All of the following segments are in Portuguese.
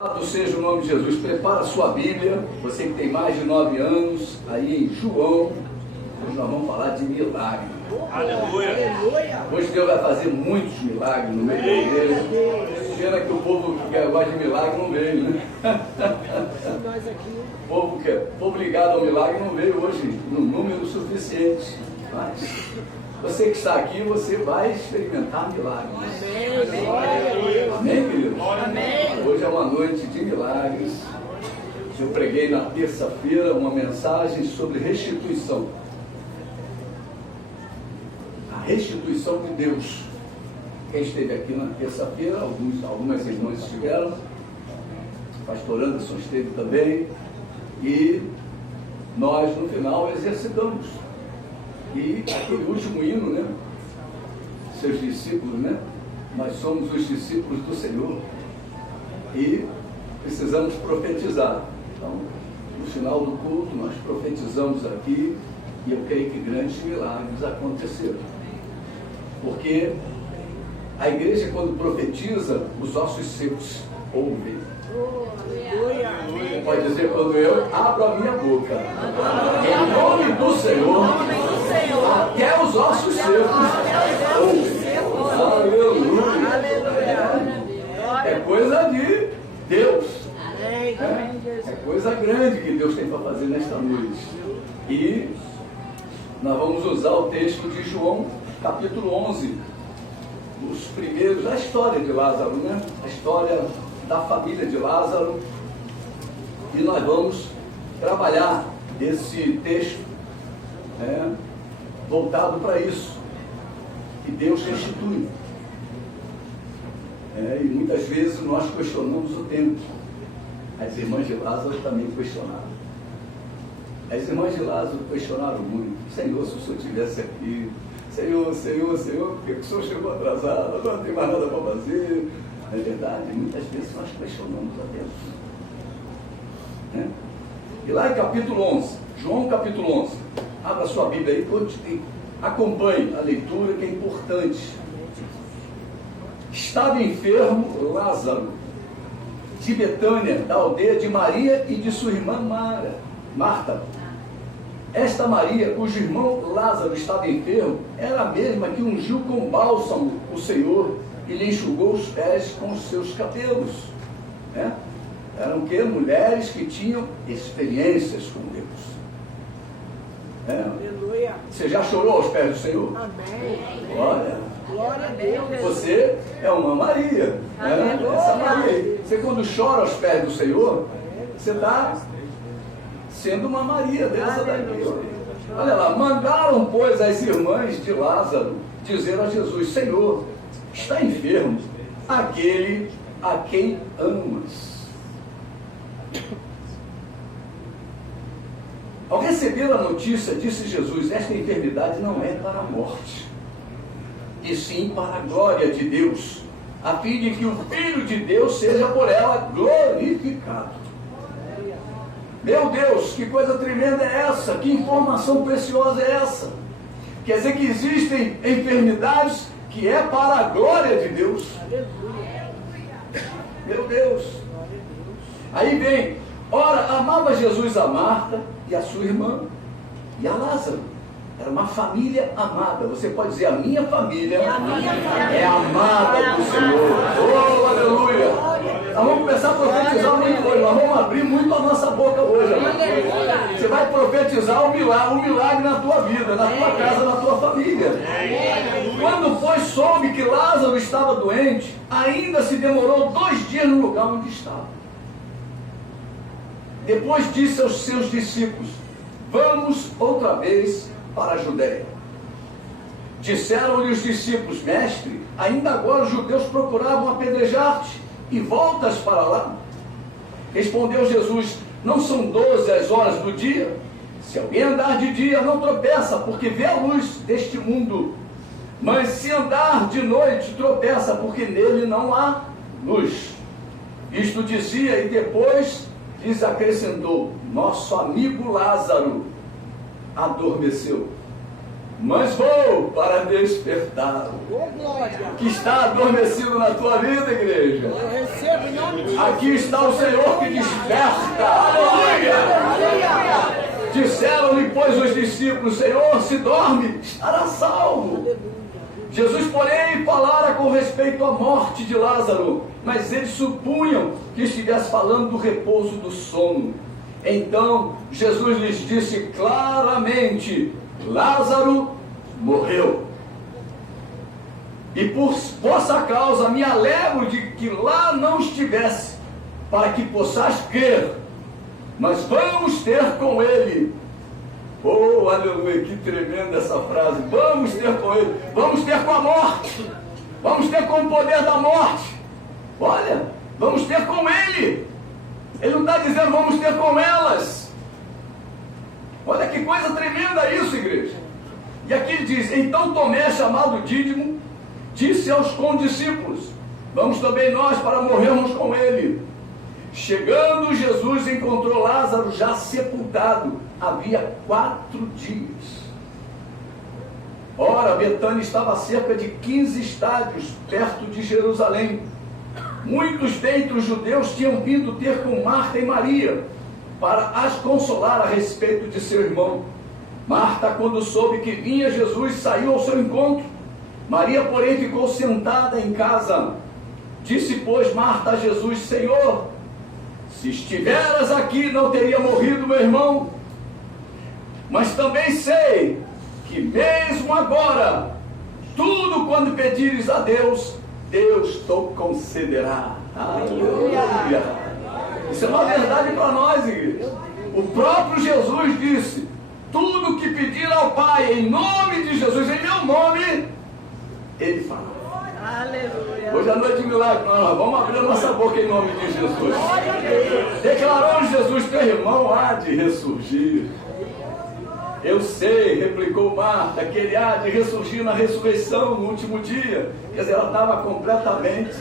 Louvado seja o nome de Jesus. Prepara a sua Bíblia, você que tem mais de 9 anos, aí em João. Hoje nós vamos falar de milagre. Aleluia! Hoje Deus vai fazer muitos milagres no meio da igreja. Pena que o povo que gosta de milagre não veio, né? O povo ligado ao milagre não veio hoje no número suficiente. Mas você que está aqui, você vai experimentar milagres. Amém, queridos? Amém. Hoje é uma noite de milagres. Eu preguei na terça-feira uma mensagem sobre restituição. A restituição de Deus. Quem esteve aqui na terça-feira, algumas irmãs estiveram, o pastor Anderson esteve também, e nós no final exercitamos. E aquele último hino, né? Seus discípulos, né? Nós somos os discípulos do Senhor e precisamos profetizar. Então, no final do culto, nós profetizamos aqui e eu creio que grandes milagres aconteceram. Porque a igreja, quando profetiza, os ossos secos ouvem. Pode dizer, quando eu abro a minha boca, em nome do Senhor, até os ossos secos ouvem. Aleluia! É coisa de Deus. É coisa grande que Deus tem para fazer nesta noite. E nós vamos usar o texto de João, capítulo 11. Os primeiros, a história de Lázaro, né? A história da família de Lázaro. E nós vamos trabalhar esse texto voltado para isso. Que Deus restitui. E muitas vezes nós questionamos o tempo. As irmãs de Lázaro também questionaram. As irmãs de Lázaro questionaram muito. Senhor, se o Senhor estivesse aqui, Senhor, por que o Senhor chegou atrasado? Não tem mais nada para fazer. Não é verdade? Muitas vezes nós questionamos a Deus. E lá em capítulo 11, João capítulo 11, abra sua Bíblia aí, acompanhe a leitura que é importante. Estava enfermo Lázaro, de Betânia, da aldeia de Maria e de sua irmã Marta. Esta Maria, cujo irmão Lázaro estava enfermo, era a mesma que ungiu com bálsamo o Senhor e lhe enxugou os pés com os seus cabelos. Eram que? Mulheres que tinham experiências com Deus. Aleluia. Você já chorou aos pés do Senhor? Amém. Glória a Deus. Você é uma Maria. Essa Maria aí. Você, quando chora aos pés do Senhor, você está sendo uma Maria dessa daqui. Olha lá, mandaram, pois, as irmãs de Lázaro dizer a Jesus: Senhor, está enfermo aquele a quem amas. Ao receber a notícia, disse Jesus: esta enfermidade não é para a morte, e sim para a glória de Deus, a fim de que o Filho de Deus seja por ela glorificado. Meu Deus, que coisa tremenda é essa? Que informação preciosa é essa? Quer dizer que existem enfermidades que é para a glória de Deus. Meu Deus. Aí vem, ora, amava Jesus a Marta e a sua irmã e a Lázaro. Era uma família amada. Você pode dizer: a minha família é amada do Senhor. Oh, aleluia! Nós vamos começar a profetizar muito hoje. Nós vamos abrir muito a nossa boca hoje. Você vai profetizar um milagre na tua vida, na tua casa, na tua família. Quando, pois, soube que Lázaro estava doente, ainda se demorou 2 dias no lugar onde estava. Depois disse aos seus discípulos: vamos outra vez para a Judéia. Disseram-lhe os discípulos: mestre, ainda agora os judeus procuravam apedrejar-te, e voltas para lá? Respondeu Jesus: não são 12 as horas do dia? Se alguém andar de dia, não tropeça, porque vê a luz deste mundo. Mas se andar de noite, tropeça, porque nele não há luz. Isto dizia, e depois lhes acrescentou: nosso amigo Lázaro adormeceu, mas vou para despertá-lo. Ô, glória. Que está adormecido na tua vida, igreja. Eu recebo em nome de Jesus. Aqui está o Senhor que desperta. Aleluia! Aleluia. Disseram-lhe, pois, os discípulos: Senhor, se dorme, estará salvo. Jesus, porém, falara com respeito à morte de Lázaro, mas eles supunham que estivesse falando do repouso do sono. Então Jesus lhes disse claramente: Lázaro morreu. E por vossa causa me alegro de que lá não estivesse, para que possais crer. Mas vamos ter com ele. Oh, aleluia, que tremenda essa frase. Vamos ter com ele. Vamos ter com a morte. Vamos ter com o poder da morte. Olha, vamos ter com ele. Ele não está dizendo vamos ter com elas. Olha que coisa tremenda isso, igreja. E aqui ele diz: então Tomé, chamado Dídimo, disse aos condiscípulos: vamos também nós para morrermos com ele. Chegando, Jesus encontrou Lázaro já sepultado, havia 4 dias. Ora, Betânia estava a cerca de 15 estádios, perto de Jerusalém. Muitos dentre os judeus tinham vindo ter com Marta e Maria, para as consolar a respeito de seu irmão. Marta, quando soube que vinha Jesus, saiu ao seu encontro. Maria, porém, ficou sentada em casa. Disse, pois, Marta a Jesus: Senhor, se estiveras aqui, não teria morrido meu irmão. Mas também sei que mesmo agora, tudo quando pedires a Deus, Deus te concederá. Aleluia! Isso é uma verdade para nós, igreja. O próprio Jesus disse: tudo que pedir ao Pai, em nome de Jesus, em meu nome, Ele fará. Aleluia. Hoje à noite de milagre, nós vamos abrir a nossa boca em nome de Jesus. Declarou Jesus: teu irmão há de ressurgir. Eu sei, replicou Marta, que ele há de ressurgir na ressurreição no último dia. Quer dizer, ela estava completamente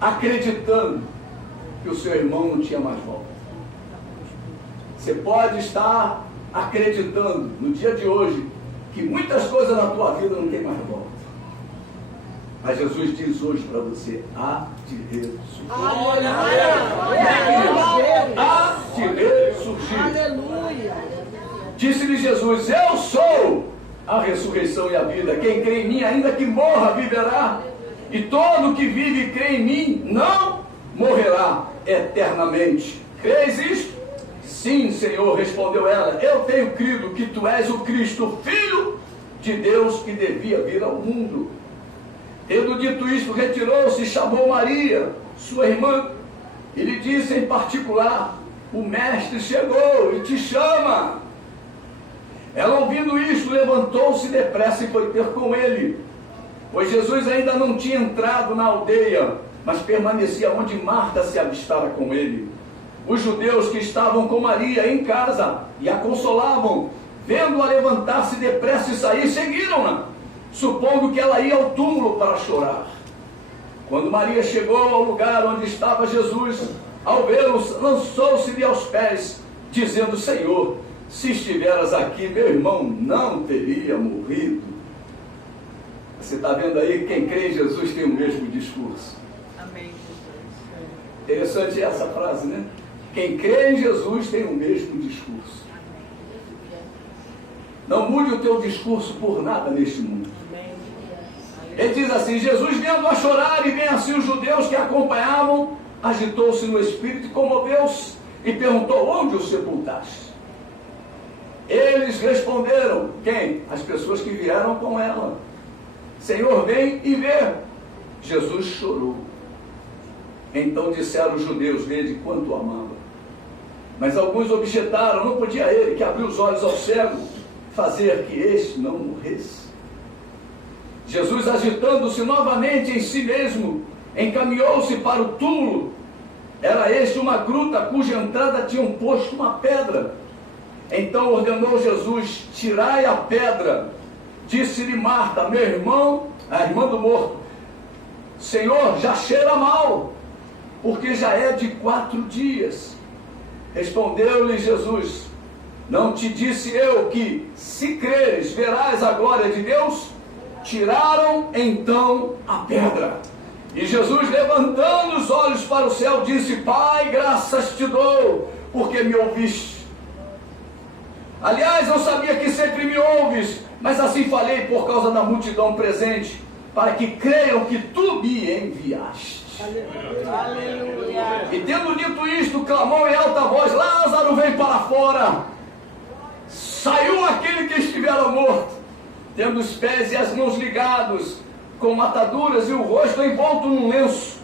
acreditando que o seu irmão não tinha mais volta. Você pode estar acreditando no dia de hoje que muitas coisas na tua vida não tem mais volta. Mas Jesus diz hoje para você: há de ressurgir. Há de ressurgir. Aleluia. Disse-lhe Jesus: eu sou a ressurreição e a vida. Quem crê em mim, ainda que morra, viverá. E todo que vive e crê em mim não morrerá eternamente. Crês isto? Sim, Senhor, respondeu ela. Eu tenho crido que tu és o Cristo, Filho de Deus, que devia vir ao mundo. Tendo dito isto, retirou-se e chamou Maria, sua irmã, e lhe disse em particular: o mestre chegou e te chama. Ela, ouvindo isto, levantou-se depressa e foi ter com ele, pois Jesus ainda não tinha entrado na aldeia, mas permanecia onde Marta se avistara com ele. Os judeus que estavam com Maria em casa e a consolavam, vendo-a levantar-se depressa e sair, seguiram-na, supondo que ela ia ao túmulo para chorar. Quando Maria chegou ao lugar onde estava Jesus, ao vê-lo, lançou-se-lhe aos pés, dizendo: Senhor, se estiveras aqui, meu irmão não teria morrido. Você está vendo aí, quem crê em Jesus tem o mesmo discurso. Amém. Interessante essa frase, né? Quem crê em Jesus tem o mesmo discurso. Não mude o teu discurso por nada neste mundo. Ele diz assim: Jesus, vendo a chorar, e bem assim os judeus que a acompanhavam, agitou-se no espírito, comoveu-se e perguntou: onde o sepultaste? Eles responderam: quem? As pessoas que vieram com ela. Senhor, vem e vê. Jesus chorou. Então disseram os judeus: vede quanto o amava. Mas alguns objetaram: não podia ele, que abriu os olhos ao cego, fazer que este não morresse? Jesus, agitando-se novamente em si mesmo, encaminhou-se para o túmulo. Era este uma gruta cuja entrada tinham posto uma pedra. Então ordenou Jesus: tirai a pedra. Disse-lhe Marta, meu irmão, a irmã do morto: Senhor, já cheira mal, porque já é de 4 dias. Respondeu-lhe Jesus: Não te disse eu que, se creres, verás a glória de Deus? Tiraram então a pedra. E Jesus, levantando os olhos para o céu, disse: Pai, graças te dou, porque me ouviste. Aliás, eu sabia que sempre me ouves, mas assim falei por causa da multidão presente, para que creiam que tu me enviaste. Aleluia. E tendo dito isto, clamou em alta voz: Lázaro, vem para fora. Saiu aquele que estivera morto, tendo os pés e as mãos ligados com ataduras e o rosto envolto num lenço.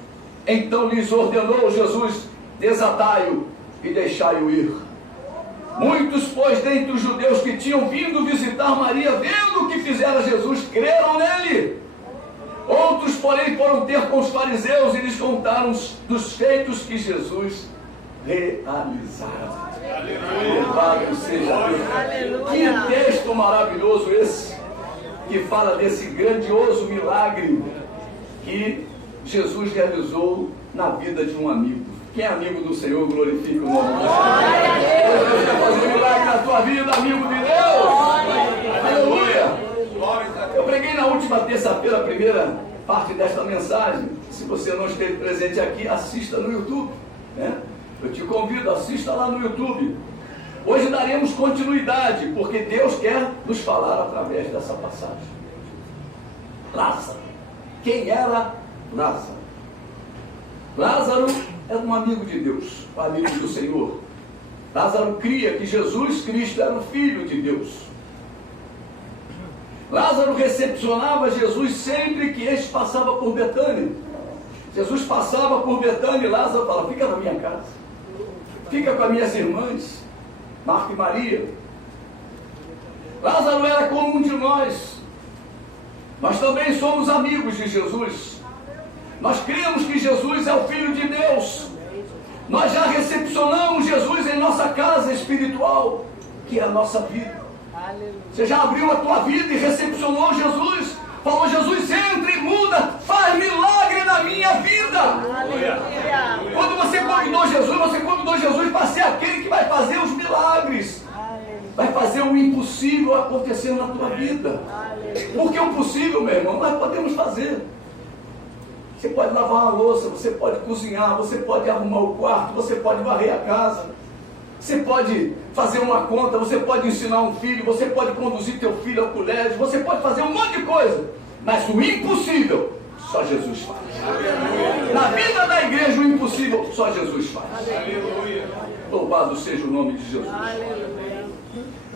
Então lhes ordenou Jesus: desatai-o e deixai-o ir. Muitos, pois, dentre os judeus que tinham vindo visitar Maria, vendo o que fizera Jesus, creram nele. Outros, porém, foram ter com os fariseus e lhes contaram dos feitos que Jesus realizara. Louvado seja Deus. Que texto maravilhoso esse, que fala desse grandioso milagre que Jesus realizou na vida de um amigo. Quem é amigo do Senhor, glorifica o nome do Senhor. Deus quer fazer um milagre na tua vida, amigo de Deus. Aleluia. Eu preguei na última terça-feira a primeira parte desta mensagem. Se você não esteve presente aqui, assista no YouTube, né? Eu te convido, assista lá no YouTube. Hoje daremos continuidade, porque Deus quer nos falar através dessa passagem. Lázaro. Quem era Lázaro? Lázaro era um amigo de Deus, um amigo do Senhor. Lázaro cria que Jesus Cristo era o Filho de Deus. Lázaro recepcionava Jesus sempre que este passava por Betânia. Jesus passava por Betânia e Lázaro falava: fica na minha casa, fica com as minhas irmãs, Marta e Maria. Lázaro era como um de nós. Nós também somos amigos de Jesus. Nós cremos que Jesus é o Filho de Deus. Nós já recepcionamos Jesus em nossa casa espiritual, que é a nossa vida. Você já abriu a tua vida e recepcionou Jesus? Falou: Jesus, entra e muda, faz milagre na minha vida. Aleluia. Quando você convidou Jesus para ser aquele que vai fazer os milagres, vai fazer o impossível acontecer na tua vida. Porque o possível, meu irmão, nós podemos fazer. Você pode lavar uma louça, você pode cozinhar, você pode arrumar o quarto, você pode varrer a casa, você pode fazer uma conta, você pode ensinar um filho, você pode conduzir teu filho ao colégio, você pode fazer um monte de coisa, mas o impossível só Jesus faz. Na vida da igreja, o impossível só Jesus faz. Louvado seja o nome de Jesus.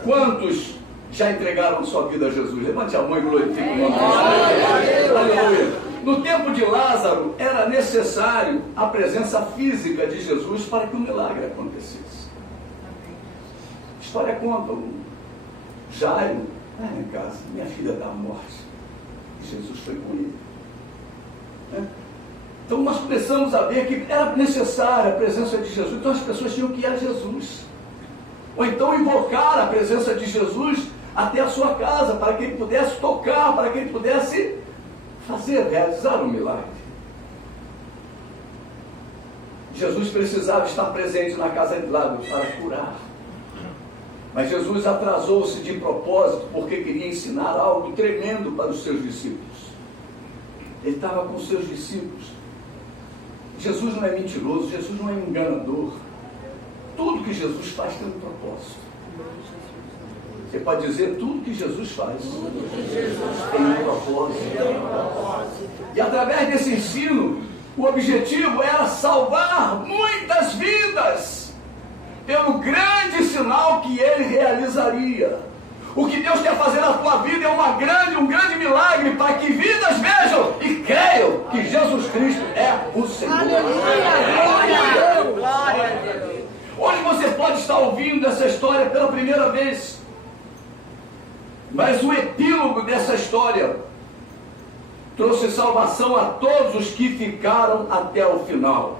Quantos já entregaram sua vida a Jesus? Levante a mão e glorifique o nome de Jesus. Aleluia. No tempo de Lázaro, era necessário a presença física de Jesus para que o milagre acontecesse. A história conta: Jairo, em casa, minha filha está à morte. E Jesus foi com ele. Então nós começamos a ver que era necessária a presença de Jesus. Então as pessoas tinham que ir a Jesus. Ou então invocar a presença de Jesus até a sua casa, para que ele pudesse tocar, para que ele pudesse realizar um milagre. Jesus precisava estar presente na casa de Lázaro para curar. Mas Jesus atrasou-se de propósito, porque queria ensinar algo tremendo para os seus discípulos. Ele estava com os seus discípulos. Jesus não é mentiroso, Jesus não é enganador. Tudo que Jesus faz tem um propósito. Você pode dizer: tudo que Jesus faz tem um propósito. E através desse ensino, o objetivo era salvar muitas vidas, pelo grande sinal que ele realizaria. O que Deus quer fazer na tua vida é um grande milagre, para que vidas vejam e creiam que Jesus Cristo é o Senhor. Aleluia! Glória a Deus! Hoje você pode estar ouvindo essa história pela primeira vez, mas o epílogo dessa história trouxe salvação a todos os que ficaram até o final.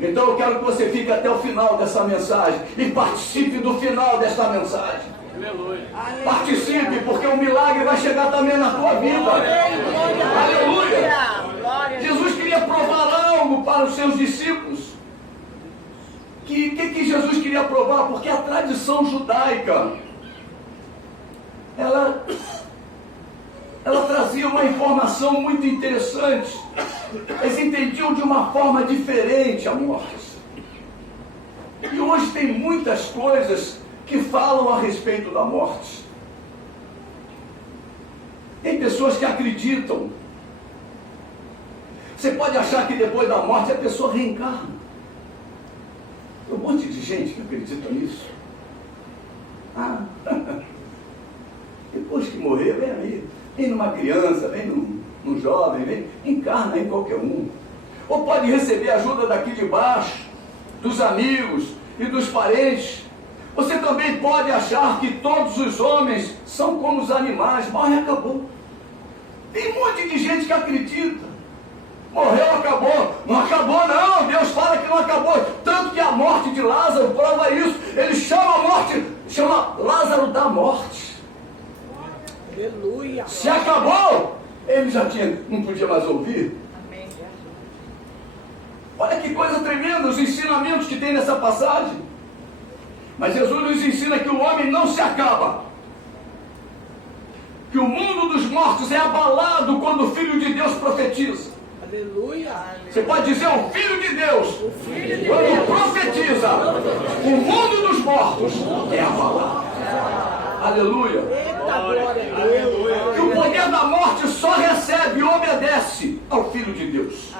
Então eu quero que você fique até o final dessa mensagem e participe do final desta mensagem. Aleluia. Participe, porque o milagre vai chegar também na tua vida. Aleluia. Jesus queria provar algo para os seus discípulos. que Jesus queria provar? Porque a tradição judaica, ela trazia uma informação muito interessante. Eles entendiam de uma forma diferente a morte. E hoje tem muitas coisas que falam a respeito da morte. Tem pessoas que acreditam. Você pode achar que depois da morte a pessoa reencarna. Tem um monte de gente que acredita nisso. Depois que morrer, vem aí. Vem numa criança, vem num jovem, vem, encarna em qualquer um. Ou pode receber ajuda daqui de baixo, dos amigos e dos parentes. Você também pode achar que todos os homens são como os animais. Morre, acabou. Tem um monte de gente que acredita. Morreu, acabou. Não acabou não, Deus fala que não acabou. Tanto que a morte de Lázaro prova isso. Ele chama a morte, chama Lázaro da morte. Aleluia. Se acabou, ele já não podia mais ouvir. Amém. Olha que coisa tremenda, os ensinamentos que tem nessa passagem. Mas Jesus nos ensina que o homem não se acaba. Que o mundo dos mortos é abalado quando o Filho de Deus profetiza. Aleluia. Você pode dizer o Filho de Deus. Filho de Quando Deus. profetiza, o mundo dos mortos é abalado. Aleluia. Eita, glória a Deus. Que o poder da morte só recebe e obedece ao Filho de Deus.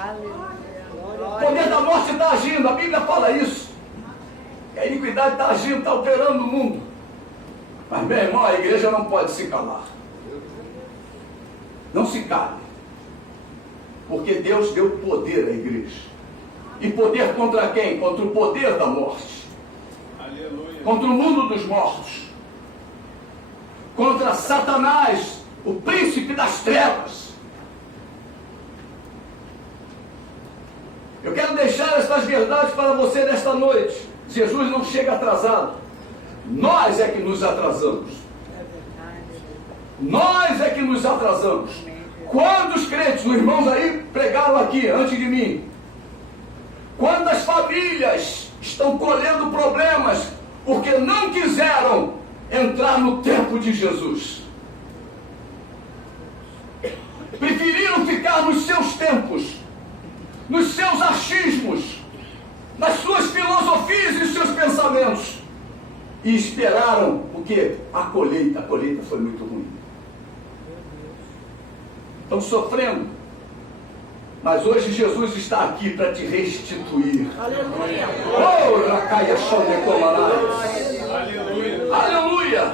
O poder da morte está agindo, a Bíblia fala isso. A iniquidade está agindo, está operando no mundo. Mas, meu irmão, a igreja não pode se calar. Não se cale. Porque Deus deu poder à igreja. E poder contra quem? Contra o poder da morte. Aleluia. Contra o mundo dos mortos. Contra Satanás, o príncipe das trevas. Eu quero deixar essas verdades para você nesta noite. Jesus não chega atrasado. Nós é que nos atrasamos. Nós é que nos atrasamos. Quantos crentes, os irmãos aí pregaram aqui antes de mim, quantas famílias estão colhendo problemas porque não quiseram entrar no tempo de Jesus, preferiram ficar nos seus tempos, nos seus achismos, nas suas filosofias e seus pensamentos, e esperaram o quê? A colheita foi muito ruim. Estão sofrendo, mas hoje Jesus está aqui para te restituir. Aleluia. Oh, Racaia Xonecomanai. Aleluia. Aleluia.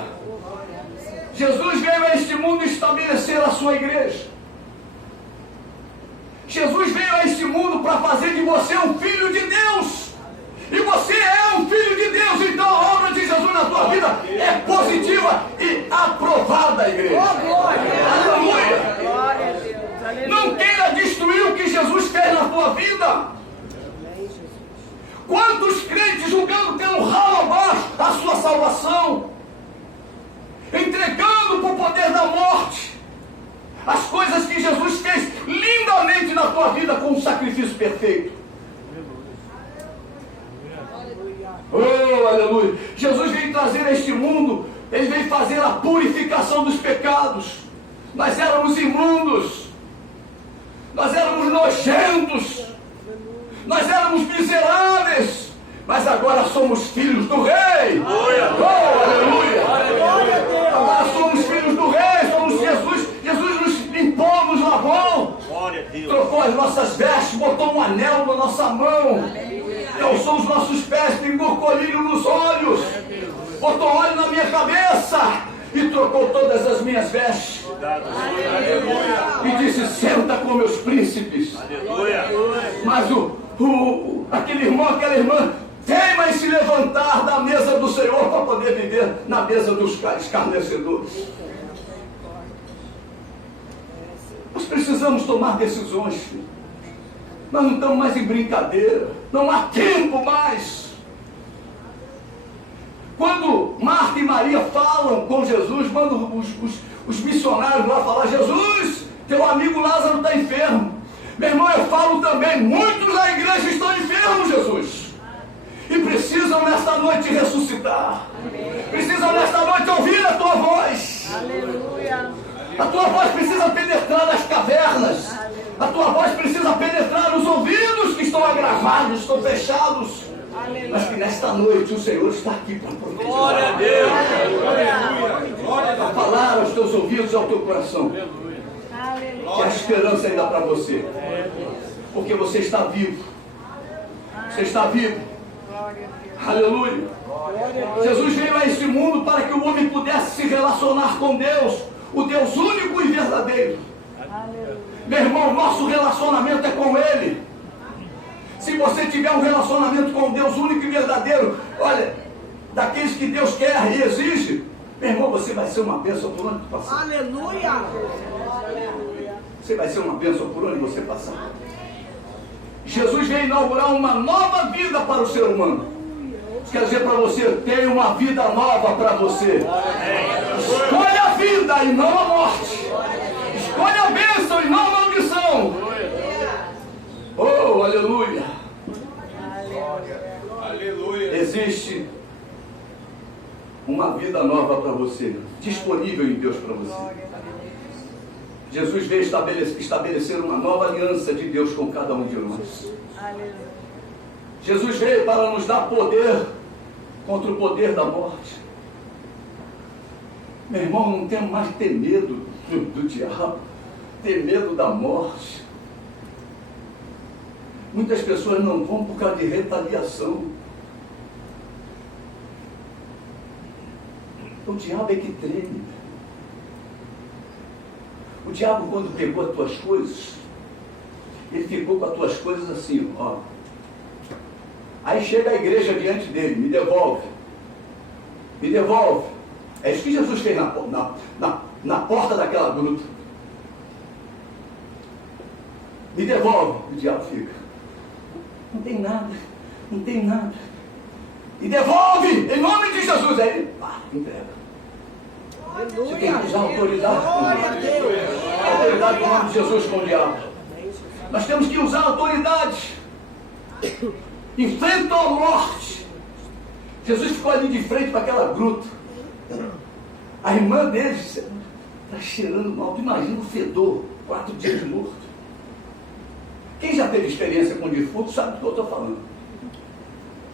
Jesus veio a este mundo estabelecer a sua igreja. Jesus veio a este mundo para fazer de você um filho de Deus. E você é um filho de Deus. Então a obra de Jesus na tua vida é positiva e aprovada, igreja. Oh, glória. Aleluia. Glória a Deus. Aleluia. Não queira destruir o que Jesus fez na tua vida. Quantos crentes julgando pelo ralo abaixo a sua salvação, entregando para o poder da morte as coisas que Jesus fez lindamente na tua vida com um sacrifício perfeito. Oh, aleluia. Jesus veio trazer a este mundo, ele veio fazer a purificação dos pecados. Nós éramos imundos, nós éramos nojentos, nós éramos miseráveis, mas agora somos filhos do Rei. Oh, aleluia. Agora somos filhos do Rei, somos Jesus. Jesus nos limpou, nos lavou, trocou as nossas vestes, botou um anel na nossa mão, calçou os nossos pés, pingou colírio nos olhos, botou óleo na minha cabeça e trocou todas as minhas vestes. E disse: senta com meus príncipes. Mas aquele irmão, aquela irmã teima em se levantar da mesa do Senhor para poder viver na mesa dos escarnecedores. Nós precisamos tomar decisões, filho. Nós não estamos mais em brincadeira, não há tempo mais. Quando Marta e Maria falam com Jesus, mandam os missionários lá falar: Jesus, teu amigo Lázaro está enfermo. Meu irmão, eu falo também, muitos da igreja estão enfermos, Jesus, e precisam precisam nesta noite ressuscitar. Precisam nesta noite ouvir a tua voz. Aleluia. A tua voz precisa penetrar nas cavernas. A tua voz precisa penetrar nos ouvidos que estão agravados, estão fechados. Mas que nesta noite o Senhor está aqui para profetizar. Glória a Deus. Para falar aos teus ouvidos e ao teu coração. Que a esperança ainda para você. Porque você está vivo. Você está vivo. Aleluia. Jesus veio a esse mundo para que o homem pudesse se relacionar com Deus, o Deus único e verdadeiro. Meu irmão, nosso relacionamento é com Ele. Se você tiver um relacionamento com Deus único e verdadeiro, olha, daqueles que Deus quer e exige, meu irmão, você vai ser uma bênção por onde passar. Aleluia. Você vai ser uma bênção por onde você passar. Jesus veio inaugurar uma nova vida para o ser humano. Isso quer dizer para você, tem uma vida nova para você. Escolha a vida e não a morte. Escolha a bênção e não a maldição. Oh, aleluia. Aleluia. Existe uma vida nova para você, disponível em Deus para você. Jesus veio estabelecer uma nova aliança de Deus com cada um de nós. Jesus veio para nos dar poder contra o poder da morte. Meu irmão, não temos mais ter medo do diabo, ter medo da morte. Muitas pessoas não vão por causa de retaliação. O diabo é que treme. O diabo, quando pegou as tuas coisas, ele ficou com as tuas coisas assim, ó. Aí chega a igreja diante dele, me devolve. Me devolve. É isso que Jesus fez na porta daquela gruta. Me devolve. O diabo fica. Não tem nada, não tem nada. E devolve, em nome de Jesus. Aí ele, entrega. Você tem que usar autoridade com a autoridade no nome de Jesus com o diabo. Nós temos que usar a autoridade. Enfrenta a morte. Jesus ficou ali de frente para aquela gruta. A irmã dele disse, está cheirando mal. Tu imagina o fedor, 4 dias de morto. Quem já teve experiência com defunto sabe do que eu estou falando.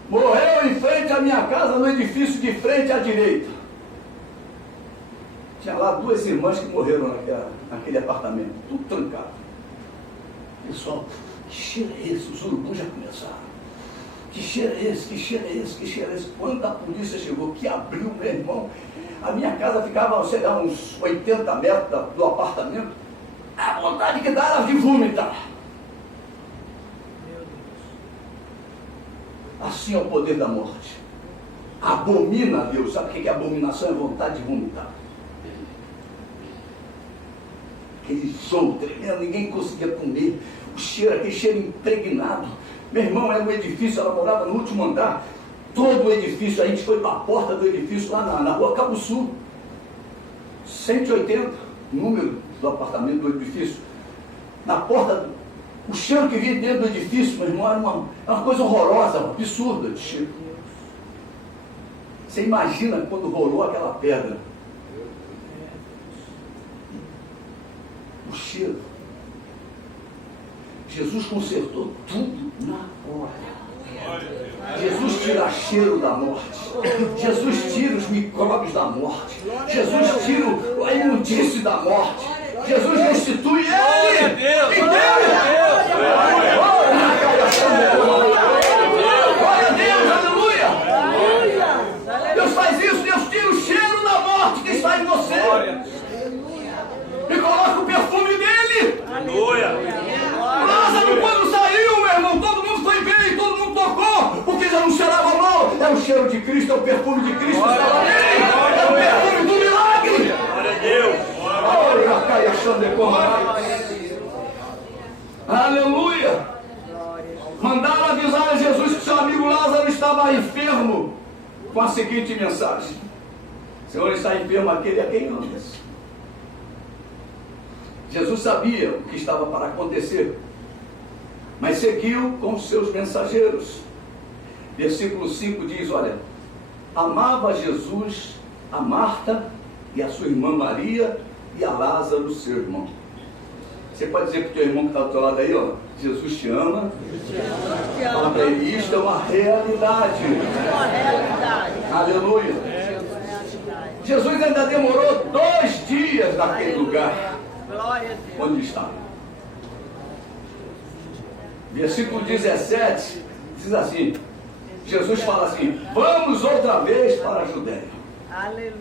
Morreu em frente à minha casa, no edifício de frente à direita. Tinha lá 2 irmãs que morreram naquele apartamento, tudo trancado. Pessoal, que cheiro é esse? Os urubus já começaram. Que cheiro é esse? Que cheiro é esse? Que cheiro é esse? Quando a polícia chegou, que abriu, meu irmão, a minha casa ficava, sei lá, uns 80 metros do apartamento. A vontade que dá era de vomitar. Assim é o poder da morte. Abomina a Deus. Sabe o que é abominação? É vontade de vomitar. Aquele show tremendo, ninguém conseguia comer. O cheiro, aquele cheiro impregnado. Meu irmão era um edifício, ela morava no último andar. Todo o edifício, a gente foi para a porta do edifício lá na rua Cabo Sul. 180, número do apartamento do edifício. Na porta, o cheiro que vinha dentro do edifício, meu irmão, era uma coisa horrorosa, absurda de cheiro. Você imagina quando rolou aquela pedra. O cheiro. Jesus consertou tudo na hora. Jesus tira cheiro da morte. Jesus tira os micróbios da morte. Jesus tira a imundície da morte. Jesus restitui ele. Glória a Deus, aleluia. Deus faz isso, Deus tira o cheiro da morte que está em você. E coloca o perfume dele. Lázaro, quando saiu, meu irmão, todo mundo foi bem, todo mundo tocou, porque já não cheirava mal. É o cheiro de Cristo, é o perfume de Cristo que estava nele. É o perfume do milagre. Glória a Deus. Aleluia. Mandaram avisar a Jesus que seu amigo Lázaro estava enfermo, com a seguinte mensagem: Senhor, está enfermo aquele a quem amas. Jesus sabia o que estava para acontecer, mas seguiu com os seus mensageiros. Versículo 5 diz, olha, amava Jesus a Marta e a sua irmã Maria e a Lázaro, seu irmão. Você pode dizer para o teu irmão que está do teu lado aí, ó, Jesus te ama. Fala para ele, isto é uma realidade. Uma realidade. Aleluia. Jesus ainda demorou 2 dias naquele lugar Glória a Deus. onde estava. Versículo 17 diz assim, Jesus fala assim, vamos outra vez para a Judéia. Aleluia.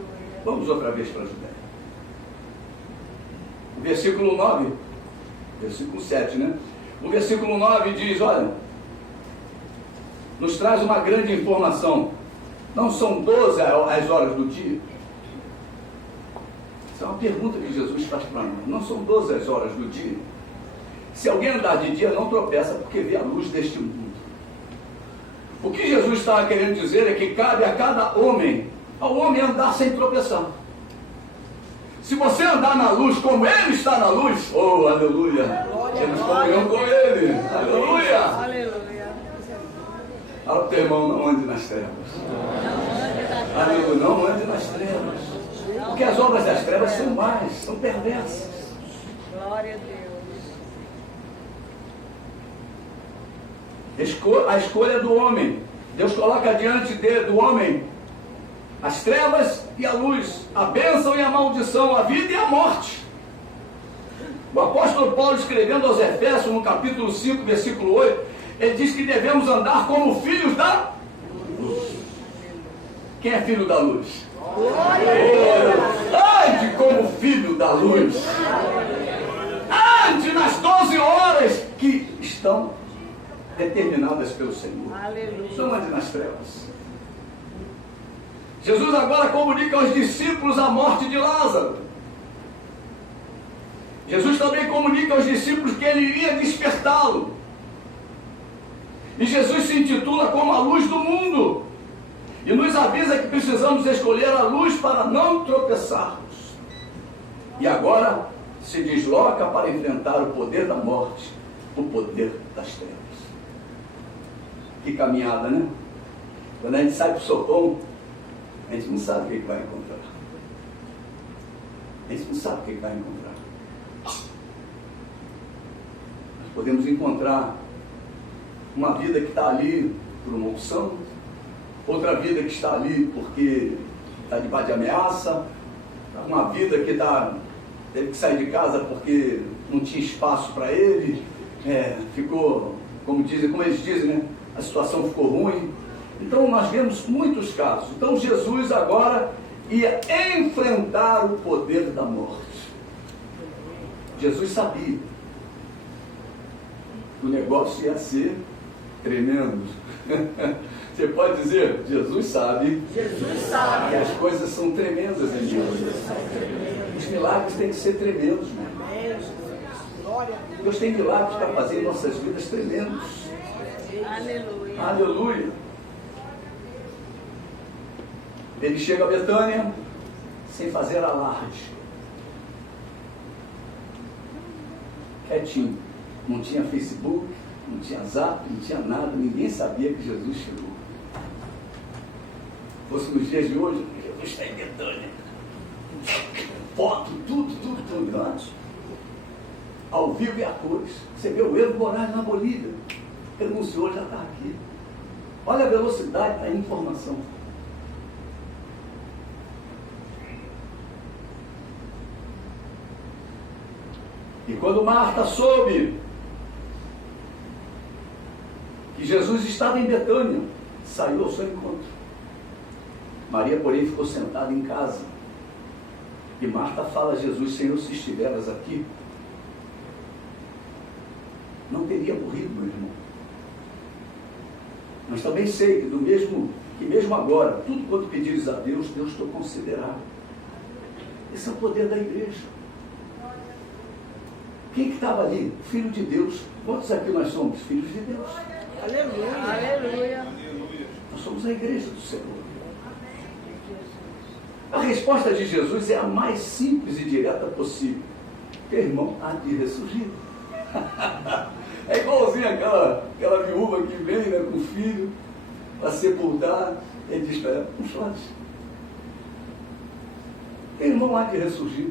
Vamos outra vez para a Judéia. O versículo 9, versículo 7, né? O versículo 9 diz, olha, nos traz uma grande informação. Não são 12 as horas do dia? Isso é uma pergunta que Jesus faz para nós. Não são 12 as horas do dia? Se alguém andar de dia, não tropeça, porque vê a luz deste mundo. O que Jesus estava querendo dizer é que cabe a cada homem, ao homem andar sem tropeçar. Se você andar na luz como Ele está na luz, oh, aleluia, temos comunhão com Ele, aleluia. Aleluia. Fala para o teu irmão, não ande nas trevas. Aleluia, não ande nas trevas. Porque as obras das trevas são más, são perversas. Glória a Deus. A escolha do homem. Deus coloca diante do homem as trevas e a luz, a bênção e a maldição, a vida e a morte. O apóstolo Paulo, escrevendo aos Efésios, no capítulo 5, versículo 8, ele diz que devemos andar como filhos da luz. Quem é filho da luz? Ande como filho da luz. Ande nas 12 horas que estão determinadas pelo Senhor. Aleluia. Não ande nas trevas. Jesus agora comunica aos discípulos a morte de Lázaro. Jesus também comunica aos discípulos que ele iria despertá-lo. E Jesus se intitula como a luz do mundo. E nos avisa que precisamos escolher a luz para não tropeçarmos. E agora se desloca para enfrentar o poder da morte, o poder das trevas. Que caminhada, né? Quando a gente sai para o sopão, a gente não sabe o que vai encontrar. A gente não sabe o que vai encontrar. Nós podemos encontrar uma vida que está ali por uma opção, outra vida que está ali porque está debaixo de ameaça, uma vida que teve que sair de casa porque não tinha espaço para ele, ficou, como eles dizem, né? A situação ficou ruim. Então nós vemos muitos casos. Então Jesus agora ia enfrentar o poder da morte. Jesus sabia que o negócio ia ser tremendo. Você pode dizer, Jesus sabe que as coisas são tremendas em Deus. Os milagres têm que ser tremendos, meu irmão. Deus tem milagres para fazer em nossas vidas tremendos. Aleluia. Aleluia. Ele chega a Betânia sem fazer alarde. Quietinho. Não tinha Facebook, não tinha Zap, não tinha nada. Ninguém sabia que Jesus chegou. Fosse nos dias de hoje, Jesus está em Betânia. Foto, tudo. Não? Ao vivo e a cores. Você vê o Evo Morales na Bolívia. Ele anunciou, já está aqui. Olha a velocidade da informação. E quando Marta soube que Jesus estava em Betânia, saiu ao seu encontro. Maria, porém, ficou sentada em casa. E Marta fala a Jesus, Senhor, se estiveras aqui, não teria morrido, meu irmão. Mas também sei que mesmo agora, tudo quanto pedires a Deus, Deus te concederá. Esse é o poder da igreja. Quem que estava ali? Filho de Deus. Quantos aqui nós somos? Filhos de Deus. Aleluia. Aleluia. Nós somos a igreja do Senhor. A resposta de Jesus é a mais simples e direta possível. Porque, irmão, há de ressurgir. É igualzinho aquela viúva que vem, né, com o filho. para sepultar. Ele diz para ela, não chores. Teu irmão há de ressurgir.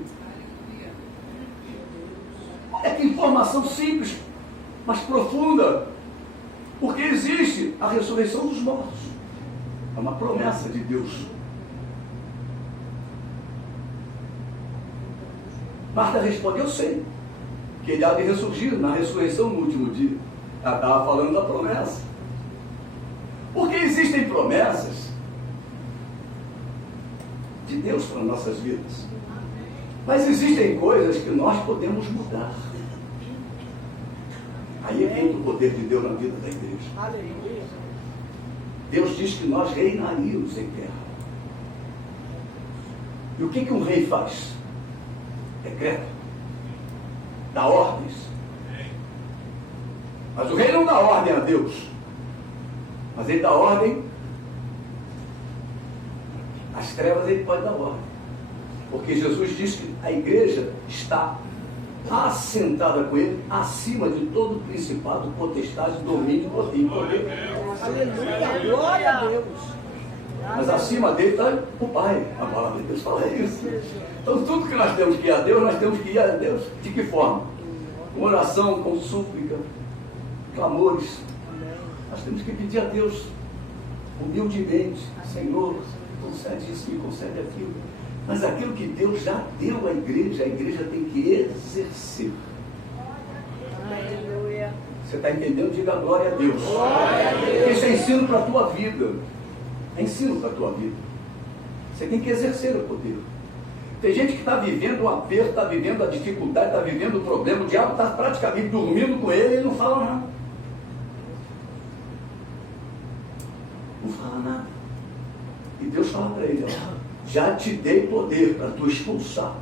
Olha que informação simples, mas profunda. Porque existe a ressurreição dos mortos. É uma promessa de Deus. Marta respondeu, eu sei que ele há de ressurgir na ressurreição no último dia. Ela estava falando da promessa. Porque existem promessas de Deus para nossas vidas. Mas existem coisas que nós podemos mudar. Aí é que entra o poder de Deus na vida da igreja. Aleluia. Deus diz que nós reinaríamos em terra. E o que um rei faz? Decreta. Dá ordens. Mas o rei não dá ordem a Deus. Mas ele dá ordem às trevas, ele pode dar ordem. Porque Jesus diz que a igreja está assentada com ele acima de todo principado, potestade, domínio e poder. Aleluia. Glória a Deus. Mas acima dele está o Pai. A palavra de Deus fala isso. Então tudo que nós temos que ir a Deus, nós temos que ir a Deus. De que forma? Com oração, com súplica, clamores. Nós temos que pedir a Deus humildemente, Senhor, concede isso, me concede aquilo. Mas aquilo que Deus já deu à igreja, a igreja tem que exercer. Aleluia. Você está entendendo? Diga glória a Deus. Glória a Deus. Isso é ensino para a tua vida. É ensino para a tua vida. Você tem que exercer o poder. Tem gente que está vivendo um aperto, está vivendo a dificuldade, está vivendo o problema. O diabo está praticamente dormindo com ele e ele não fala nada. Não fala nada. E Deus fala para ele, ó, já te dei poder para tu expulsar.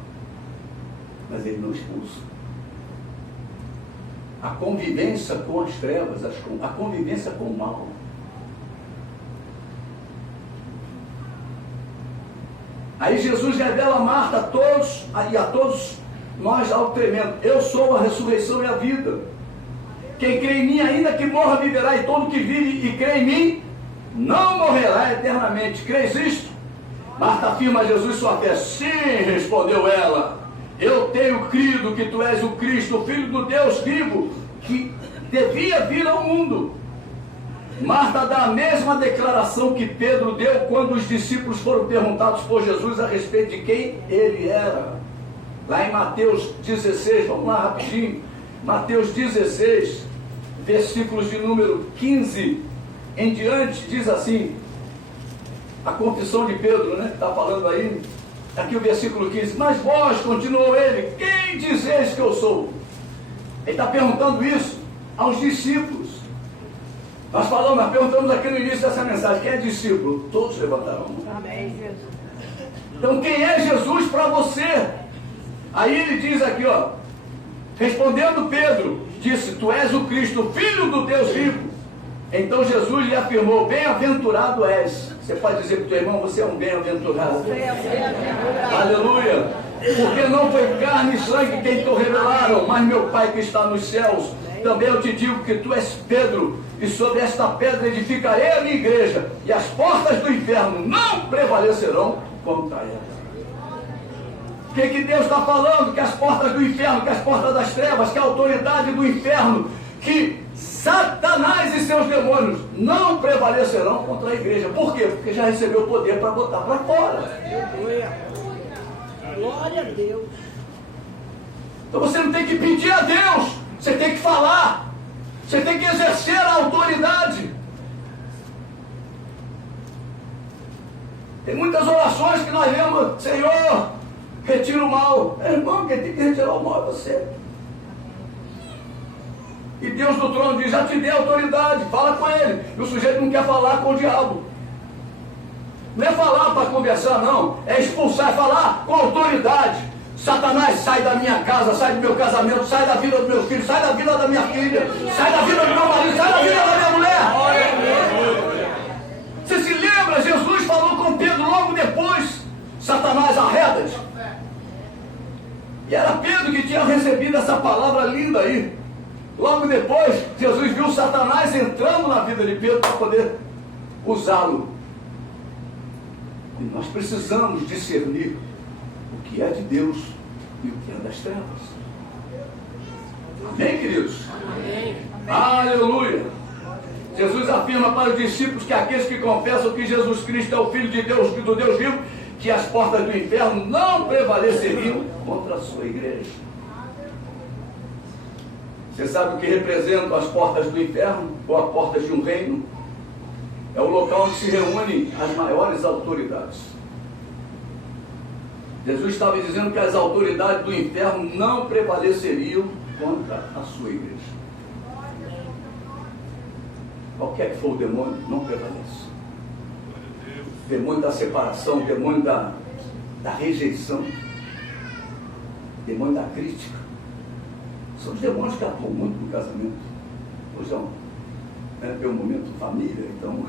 Mas ele não expulsa. A convivência com as trevas, a convivência com o mal. Aí Jesus revela a Marta a todos, e a todos nós algo tremendo. Eu sou a ressurreição e a vida. Quem crê em mim, ainda que morra, viverá, e todo que vive e crê em mim, não morrerá eternamente. Crês isto? Marta afirma a Jesus sua fé. Sim, respondeu ela. Eu tenho crido que tu és o Cristo, o Filho do Deus vivo, que devia vir ao mundo. Marta dá a mesma declaração que Pedro deu quando os discípulos foram perguntados por Jesus a respeito de quem ele era. Lá em Mateus 16, vamos lá rapidinho. Mateus 16, versículos de número 15 em diante, diz assim, a confissão de Pedro, né, que está falando aí, aqui o versículo 15, mas vós, continuou ele, quem dizeis que eu sou? Ele está perguntando isso aos discípulos. Nós perguntamos aqui no início dessa mensagem, quem é discípulo? Todos levantaram a mão. Amém, Jesus. Então quem é Jesus para você? Aí ele diz aqui, ó, respondendo Pedro, disse, tu és o Cristo, Filho do Deus vivo. Então Jesus lhe afirmou, bem-aventurado és. Você pode dizer para o teu irmão, você é um bem-aventurado. Aleluia. Porque não foi carne e sangue quem te revelaram, mas meu Pai que está nos céus. Também eu te digo que tu és Pedro, e sobre esta pedra edificarei a minha igreja, e as portas do inferno não prevalecerão contra ela. O que Deus está falando? Que as portas do inferno, que as portas das trevas, que a autoridade do inferno, que Satanás e seus demônios não prevalecerão contra a igreja. Por quê? Porque já recebeu o poder para botar para fora. Aleluia. Glória a Deus. Então você não tem que pedir a Deus, você tem que falar, você tem que exercer a autoridade. Tem muitas orações que nós lemos, Senhor, retira o mal. Irmão, quem tem que retirar o mal é você. E Deus do trono diz, já te dei autoridade, fala com ele. E o sujeito não quer falar com o diabo. Não é falar para conversar, não. É expulsar, é falar com autoridade. Satanás, sai da minha casa, sai do meu casamento, sai da vida do meu filho, sai da vida da minha filha, sai da vida do meu marido, sai da vida da minha mulher. Você se lembra? Jesus falou com Pedro logo depois. Satanás, arreda-te. E era Pedro que tinha recebido essa palavra linda aí. Logo depois, Jesus viu Satanás entrando na vida de Pedro para poder usá-lo. E nós precisamos discernir o que é de Deus e o que é das trevas. Amém, queridos? Amém. Aleluia! Jesus afirma para os discípulos que aqueles que confessam que Jesus Cristo é o Filho de Deus, do Deus vivo, que as portas do inferno não prevaleceriam contra a sua igreja. Você sabe o que representam as portas do inferno, ou as portas de um reino? É o local onde se reúnem as maiores autoridades. Jesus estava dizendo que as autoridades do inferno não prevaleceriam contra a sua igreja. Qualquer que for o demônio, não prevalece. O demônio da separação, o demônio da rejeição, o demônio da crítica. São os demônios que atuam muito no casamento. Hoje é um momento família, então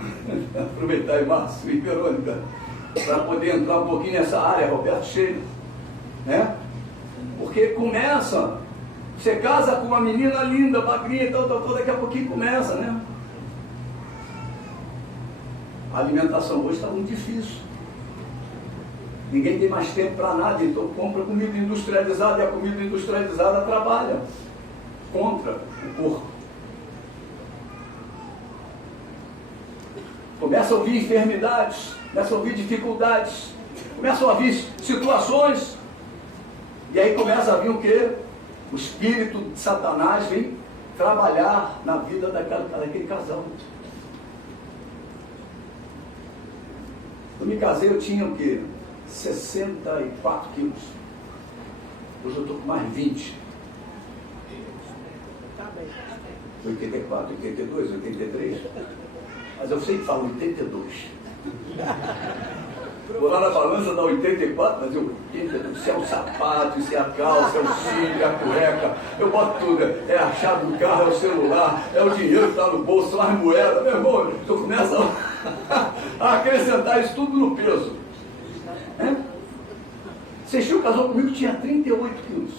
aproveitar aí, Márcio e Verônica, para poder entrar um pouquinho nessa área, Roberto Cheio, né? Porque começa, você casa com uma menina linda, magrinha, daqui a pouquinho começa, né? A alimentação hoje está muito difícil. Ninguém tem mais tempo para nada, então compra comida industrializada e a comida industrializada trabalha contra o corpo. Começa a ouvir enfermidades, começa a ouvir dificuldades, começa a ouvir situações, e aí começa a vir o quê? O espírito de Satanás vem trabalhar na vida daquele casal. Eu me casei, eu tinha o quê? 64 quilos. Hoje eu estou com mais 20. Tá bem. 84, 82, 83. Mas eu sempre falo 82. Vou lá na balança dá 84, mas eu 82. Se é o sapato, se é a calça, é o cílio, é a cueca, eu boto tudo. É a chave do carro, é o celular, é o dinheiro que está no bolso, são as moedas. Meu irmão, eu começo a acrescentar isso tudo no peso. É? Seixil casou comigo, tinha 38 quilos.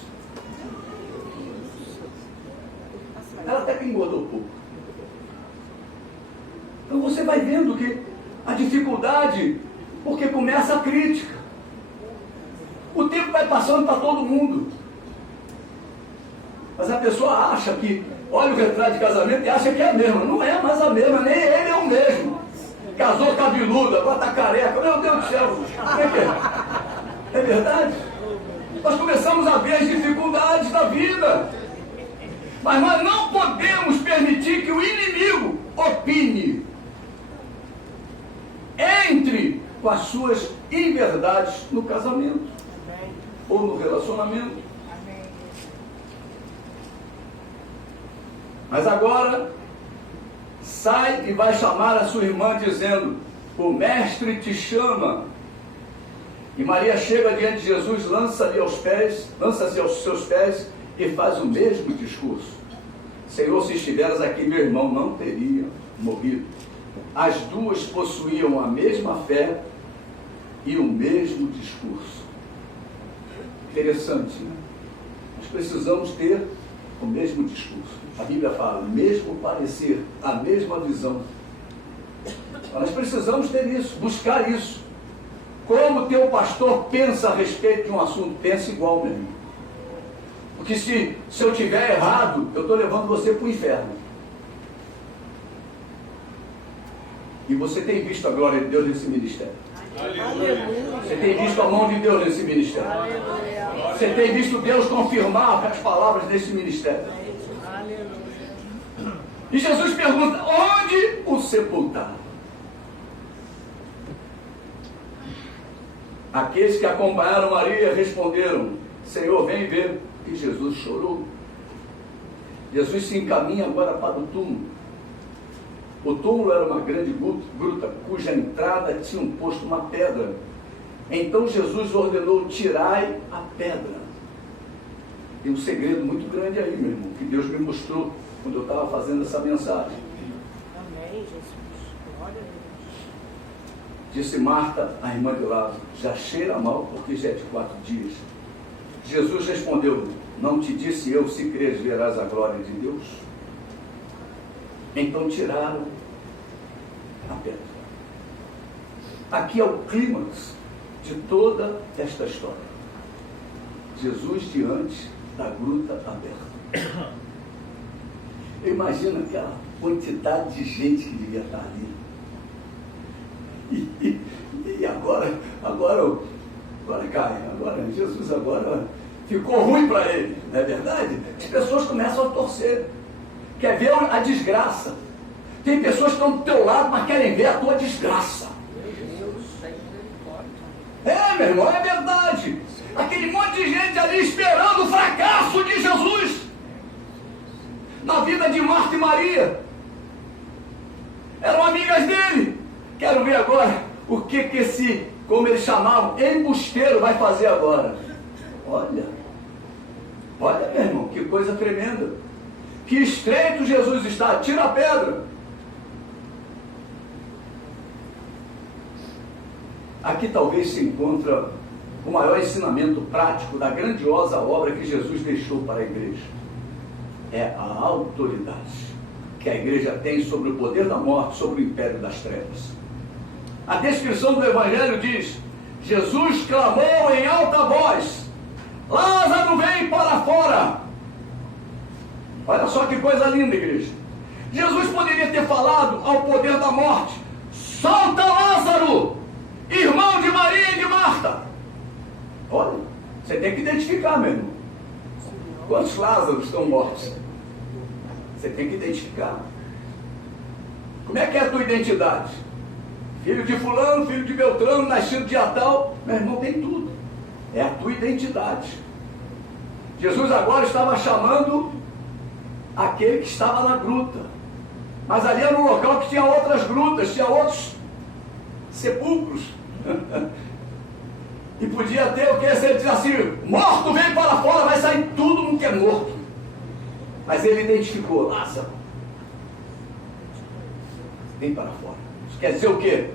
Ela até que engordou um pouco. Então você vai vendo que a dificuldade, porque começa a crítica. O tempo vai passando para todo mundo. Mas a pessoa acha que, olha o retrato de casamento e acha que é a mesma. Não é mais a mesma, nem ele é o mesmo. Casou cabeludo, agora está careca. Meu Deus do céu, como é que é? É verdade? Nós começamos a ver as dificuldades da vida. Mas nós não podemos permitir que o inimigo opine. Entre com as suas inverdades no casamento. Amém. Ou no relacionamento. Amém. Mas agora, sai e vai chamar a sua irmã dizendo, o mestre te chama. E Maria chega diante de Jesus, lança-se aos seus pés e faz o mesmo discurso. Senhor, se estiveras aqui, meu irmão não teria morrido. As duas possuíam a mesma fé e o mesmo discurso. Interessante, né? Nós precisamos ter o mesmo discurso. A Bíblia fala, mesmo parecer, a mesma visão. Nós precisamos ter isso, buscar isso. Como o teu pastor pensa a respeito de um assunto, pensa igual mesmo. Porque se eu estiver errado, eu estou levando você para o inferno. E você tem visto a glória de Deus nesse ministério. Aleluia. Você tem visto a mão de Deus nesse ministério. Aleluia. Você tem visto Deus confirmar as palavras desse ministério. Aleluia. E Jesus pergunta, onde o sepultaram? Aqueles que acompanharam Maria responderam, Senhor, vem ver. E Jesus chorou. Jesus se encaminha agora para o túmulo. O túmulo era uma grande gruta, cuja entrada tinha posto uma pedra. Então Jesus ordenou, tirai a pedra. Tem um segredo muito grande aí, meu irmão, que Deus me mostrou quando eu estava fazendo essa mensagem. Amém, Jesus. Glória a Deus. Disse Marta, a irmã de Lázaro, já cheira mal porque já é de 4 dias. Jesus respondeu, não te disse eu, se creres verás a glória de Deus? Então tiraram a pedra. Aqui é o clímax de toda esta história. Jesus diante da gruta aberta. Imagina aquela quantidade de gente que devia estar ali. E agora cai, Jesus agora ficou ruim para ele, não é verdade? As pessoas começam a torcer, quer ver a desgraça. Tem pessoas que estão do teu lado, mas querem ver a tua desgraça. Meu irmão, é verdade. Aquele monte de gente ali esperando o fracasso de Jesus na vida de Marta e Maria. Eram amigas dele. Quero ver agora o que esse, como eles chamavam, embusteiro vai fazer agora. Olha, meu irmão, que coisa tremenda. Que estreito Jesus está, tira a pedra. Aqui talvez se encontra o maior ensinamento prático da grandiosa obra que Jesus deixou para a igreja. É a autoridade que a igreja tem sobre o poder da morte, sobre o império das trevas. A descrição do Evangelho diz: Jesus clamou em alta voz: Lázaro, vem para fora. Olha só que coisa linda, igreja. Jesus poderia ter falado ao poder da morte: solta Lázaro, irmão de Maria e de Marta. Olha, você tem que identificar, meu irmão. Quantos Lázaros estão mortos? Você tem que identificar. Como é que é a tua identidade? Filho de fulano, filho de Beltrano, nascido de tal. Meu irmão, tem tudo. É a tua identidade. Jesus agora estava chamando aquele que estava na gruta. Mas ali era um local que tinha outras grutas, tinha outros sepulcros. E podia ter o que? Se ele dizia assim: morto, vem para fora, vai sair tudo mundo que é morto. Mas ele identificou: Lázaro, vem para fora. Isso quer dizer o quê?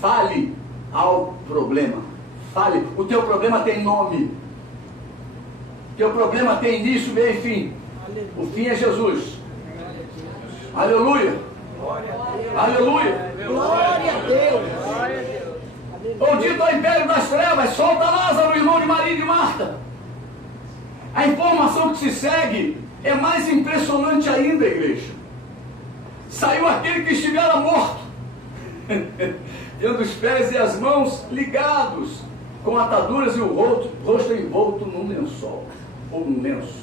Fale ao problema. Fale. O teu problema tem nome. O teu problema tem início, meio e fim. O fim é Jesus. Aleluia. Aleluia. Glória a Deus. Bendito ao império das trevas, solta Lázaro, irmão de Maria e de Marta. A informação que se segue é mais impressionante ainda, igreja. Saiu aquele que estivera morto, tendo os pés e as mãos ligados, com ataduras e o rosto envolto num lençol, ou num lenço.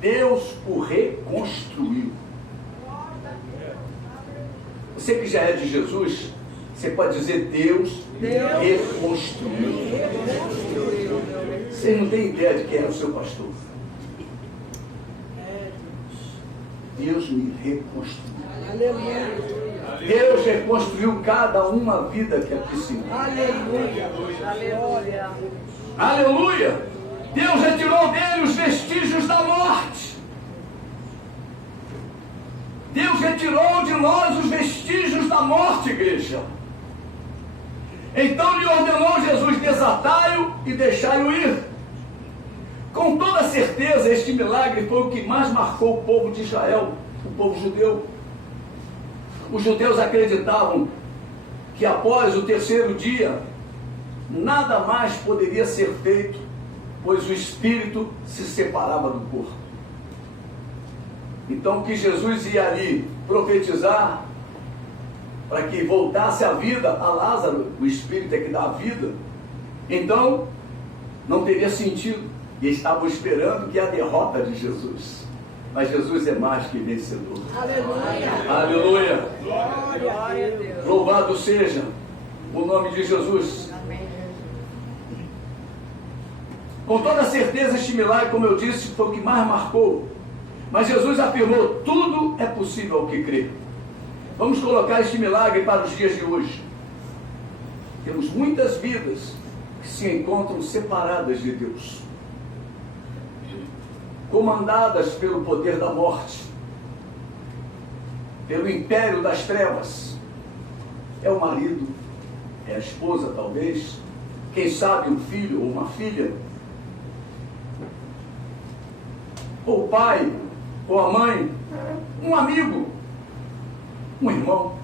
Deus o reconstruiu. Você que já é de Jesus, você pode dizer: Deus reconstruiu. Você não tem ideia de quem é o seu pastor. Deus me reconstruiu. Deus reconstruiu cada uma vida que aqui se encontra. Aleluia. Aleluia. Deus retirou dele os vestígios da morte. Deus retirou de nós os vestígios da morte, igreja. Então lhe ordenou Jesus: desatai-o e deixai-o ir. Com toda certeza, este milagre foi o que mais marcou o povo de Israel, o povo judeu. Os judeus acreditavam que após o terceiro dia, nada mais poderia ser feito, pois o espírito se separava do corpo. Então, que Jesus ia ali profetizar para que voltasse a vida a Lázaro, o espírito é que dá a vida, então não teria sentido. E estavam esperando que a derrota de Jesus. Mas Jesus é mais que vencedor. Aleluia. Aleluia. Glória a Deus. Louvado seja o nome de Jesus. Amém. Com toda certeza, este milagre, como eu disse, foi o que mais marcou. Mas Jesus afirmou: tudo é possível ao que crê. Vamos colocar este milagre para os dias de hoje. Temos muitas vidas que se encontram separadas de Deus, comandadas pelo poder da morte, pelo império das trevas. É o marido, é a esposa talvez, quem sabe um filho ou uma filha, ou o pai, ou a mãe, um amigo, um irmão.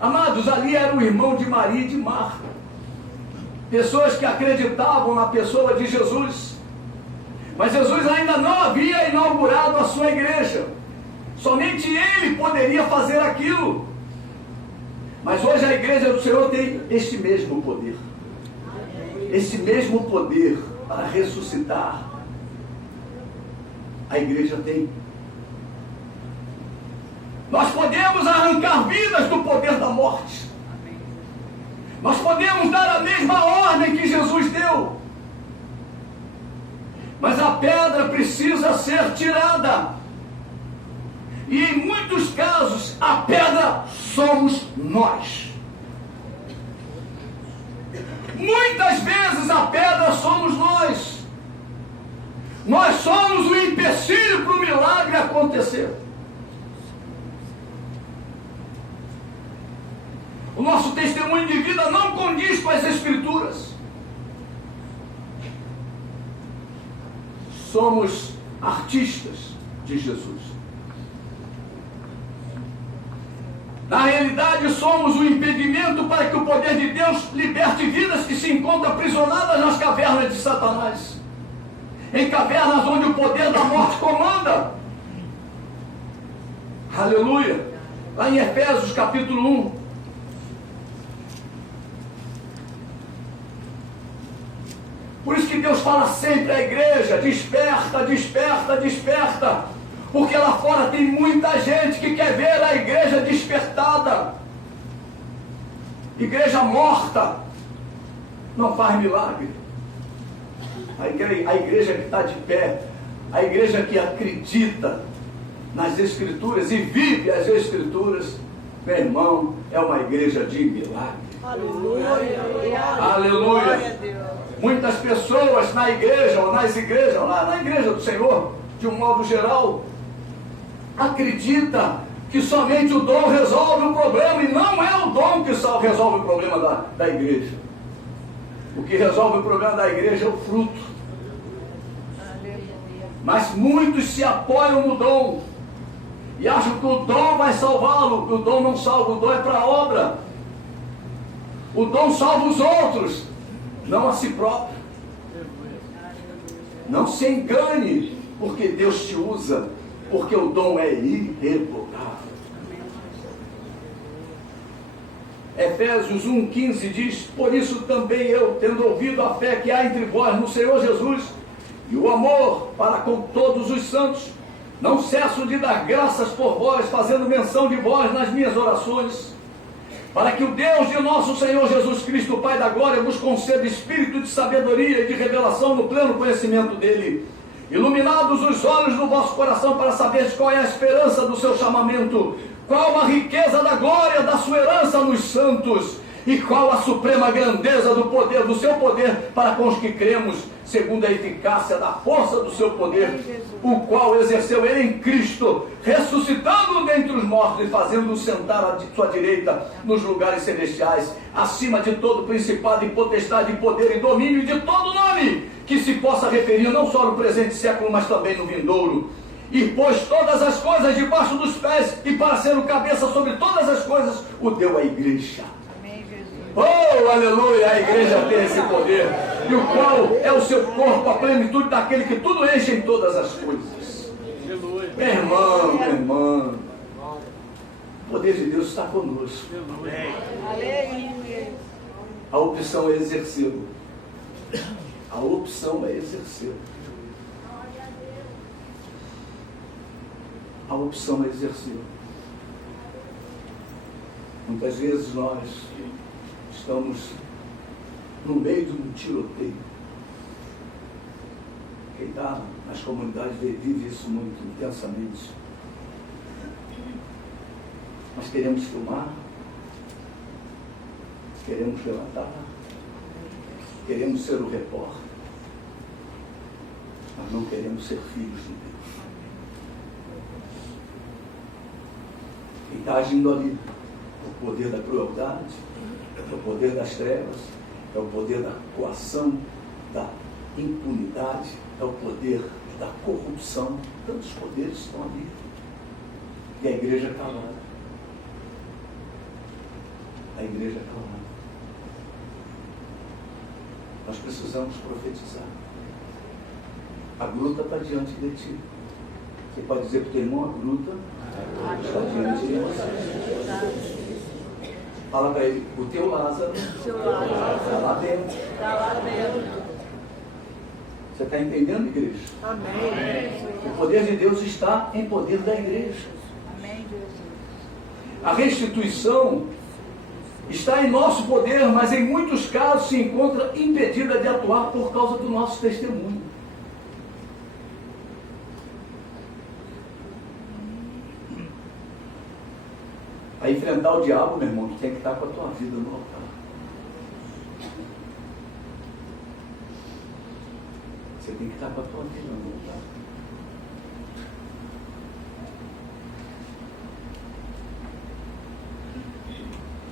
Amados, ali era o irmão de Maria e de Marta. Pessoas que acreditavam na pessoa de Jesus. Mas Jesus ainda não havia inaugurado a sua igreja. Somente Ele poderia fazer aquilo. Mas hoje a igreja do Senhor tem este mesmo poder. Esse mesmo poder para ressuscitar. A igreja tem. Nós podemos arrancar vidas do poder da morte. Nós podemos dar a mesma ordem que Jesus deu. Mas a pedra precisa ser tirada. E em muitos casos, a pedra somos nós. Muitas vezes a pedra somos nós. Nós somos o empecilho para o milagre acontecer. O nosso testemunho de vida não condiz com as Escrituras. Somos artistas de Jesus. Na realidade, somos o impedimento para que o poder de Deus liberte vidas que se encontram aprisionadas nas cavernas de Satanás. Em cavernas onde o poder da morte comanda. Aleluia. Lá em Efésios capítulo 1. Por isso que Deus fala sempre à igreja: desperta, desperta, desperta. Porque lá fora tem muita gente que quer ver a igreja despertada. Igreja morta não faz milagre. A igreja que está de pé, a igreja que acredita nas Escrituras e vive as Escrituras, meu irmão, é uma igreja de milagre. Aleluia. Aleluia. Muitas pessoas na igreja, ou nas igrejas, lá na igreja do Senhor, de um modo geral, acredita que somente o dom resolve o problema, e não é o dom que resolve o problema da igreja. O que resolve o problema da igreja é o fruto. Mas muitos se apoiam no dom e acham que o dom vai salvá-lo. O dom não salva, o dom é para a obra. O dom salva os outros, não a si próprio. Não se engane, porque Deus te usa, porque o dom é irrevogável. Efésios 1,15 diz: por isso também eu, tendo ouvido a fé que há entre vós no Senhor Jesus, e o amor para com todos os santos, não cesso de dar graças por vós, fazendo menção de vós nas minhas orações, para que o Deus de nosso Senhor Jesus Cristo, Pai da glória, vos conceda espírito de sabedoria e de revelação no pleno conhecimento dele, iluminados os olhos do vosso coração, para saberes qual é a esperança do seu chamamento, qual a riqueza da glória da sua herança nos santos, e qual a suprema grandeza do poder, do seu poder, para com os que cremos, segundo a eficácia da força do seu poder, o qual exerceu ele em Cristo, ressuscitando-o dentre os mortos e fazendo-o sentar à sua direita nos lugares celestiais, acima de todo principado e potestade e poder e domínio, e de todo nome que se possa referir não só no presente século, mas também no vindouro. E pôs todas as coisas debaixo dos pés, e para ser o cabeça sobre todas as coisas, o deu à igreja. Oh, aleluia, a igreja tem esse poder, e o qual é o seu corpo, a plenitude daquele que tudo enche em todas as coisas. Meu irmão, minha irmã, o poder de Deus está conosco. A opção é exercê-lo. A opção é exercê-lo. A opção é exercê-lo. Muitas vezes nós estamos no meio de um tiroteio. Quem está nas comunidades vive isso muito intensamente. Nós queremos filmar, queremos relatar, queremos ser o repórter, mas não queremos ser filhos de Deus. Quem está agindo ali, o poder da crueldade, é o poder das trevas, é o poder da coação, da impunidade, é o poder da corrupção. Tantos poderes estão ali. E a igreja calada. a igreja clamando. Nós precisamos profetizar. A gruta está diante de ti. Você pode dizer para o teu irmão, a gruta está diante de você. Fala para ele, o teu Lázaro está lá dentro. Você está entendendo, igreja? Amém. O poder de Deus está em poder da igreja. Amém, Jesus. A restituição está em nosso poder, mas em muitos casos se encontra impedida de atuar por causa do nosso testemunho. A enfrentar o diabo, meu irmão, tu tem que estar com a tua vida no altar. Você tem que estar com a tua vida no altar.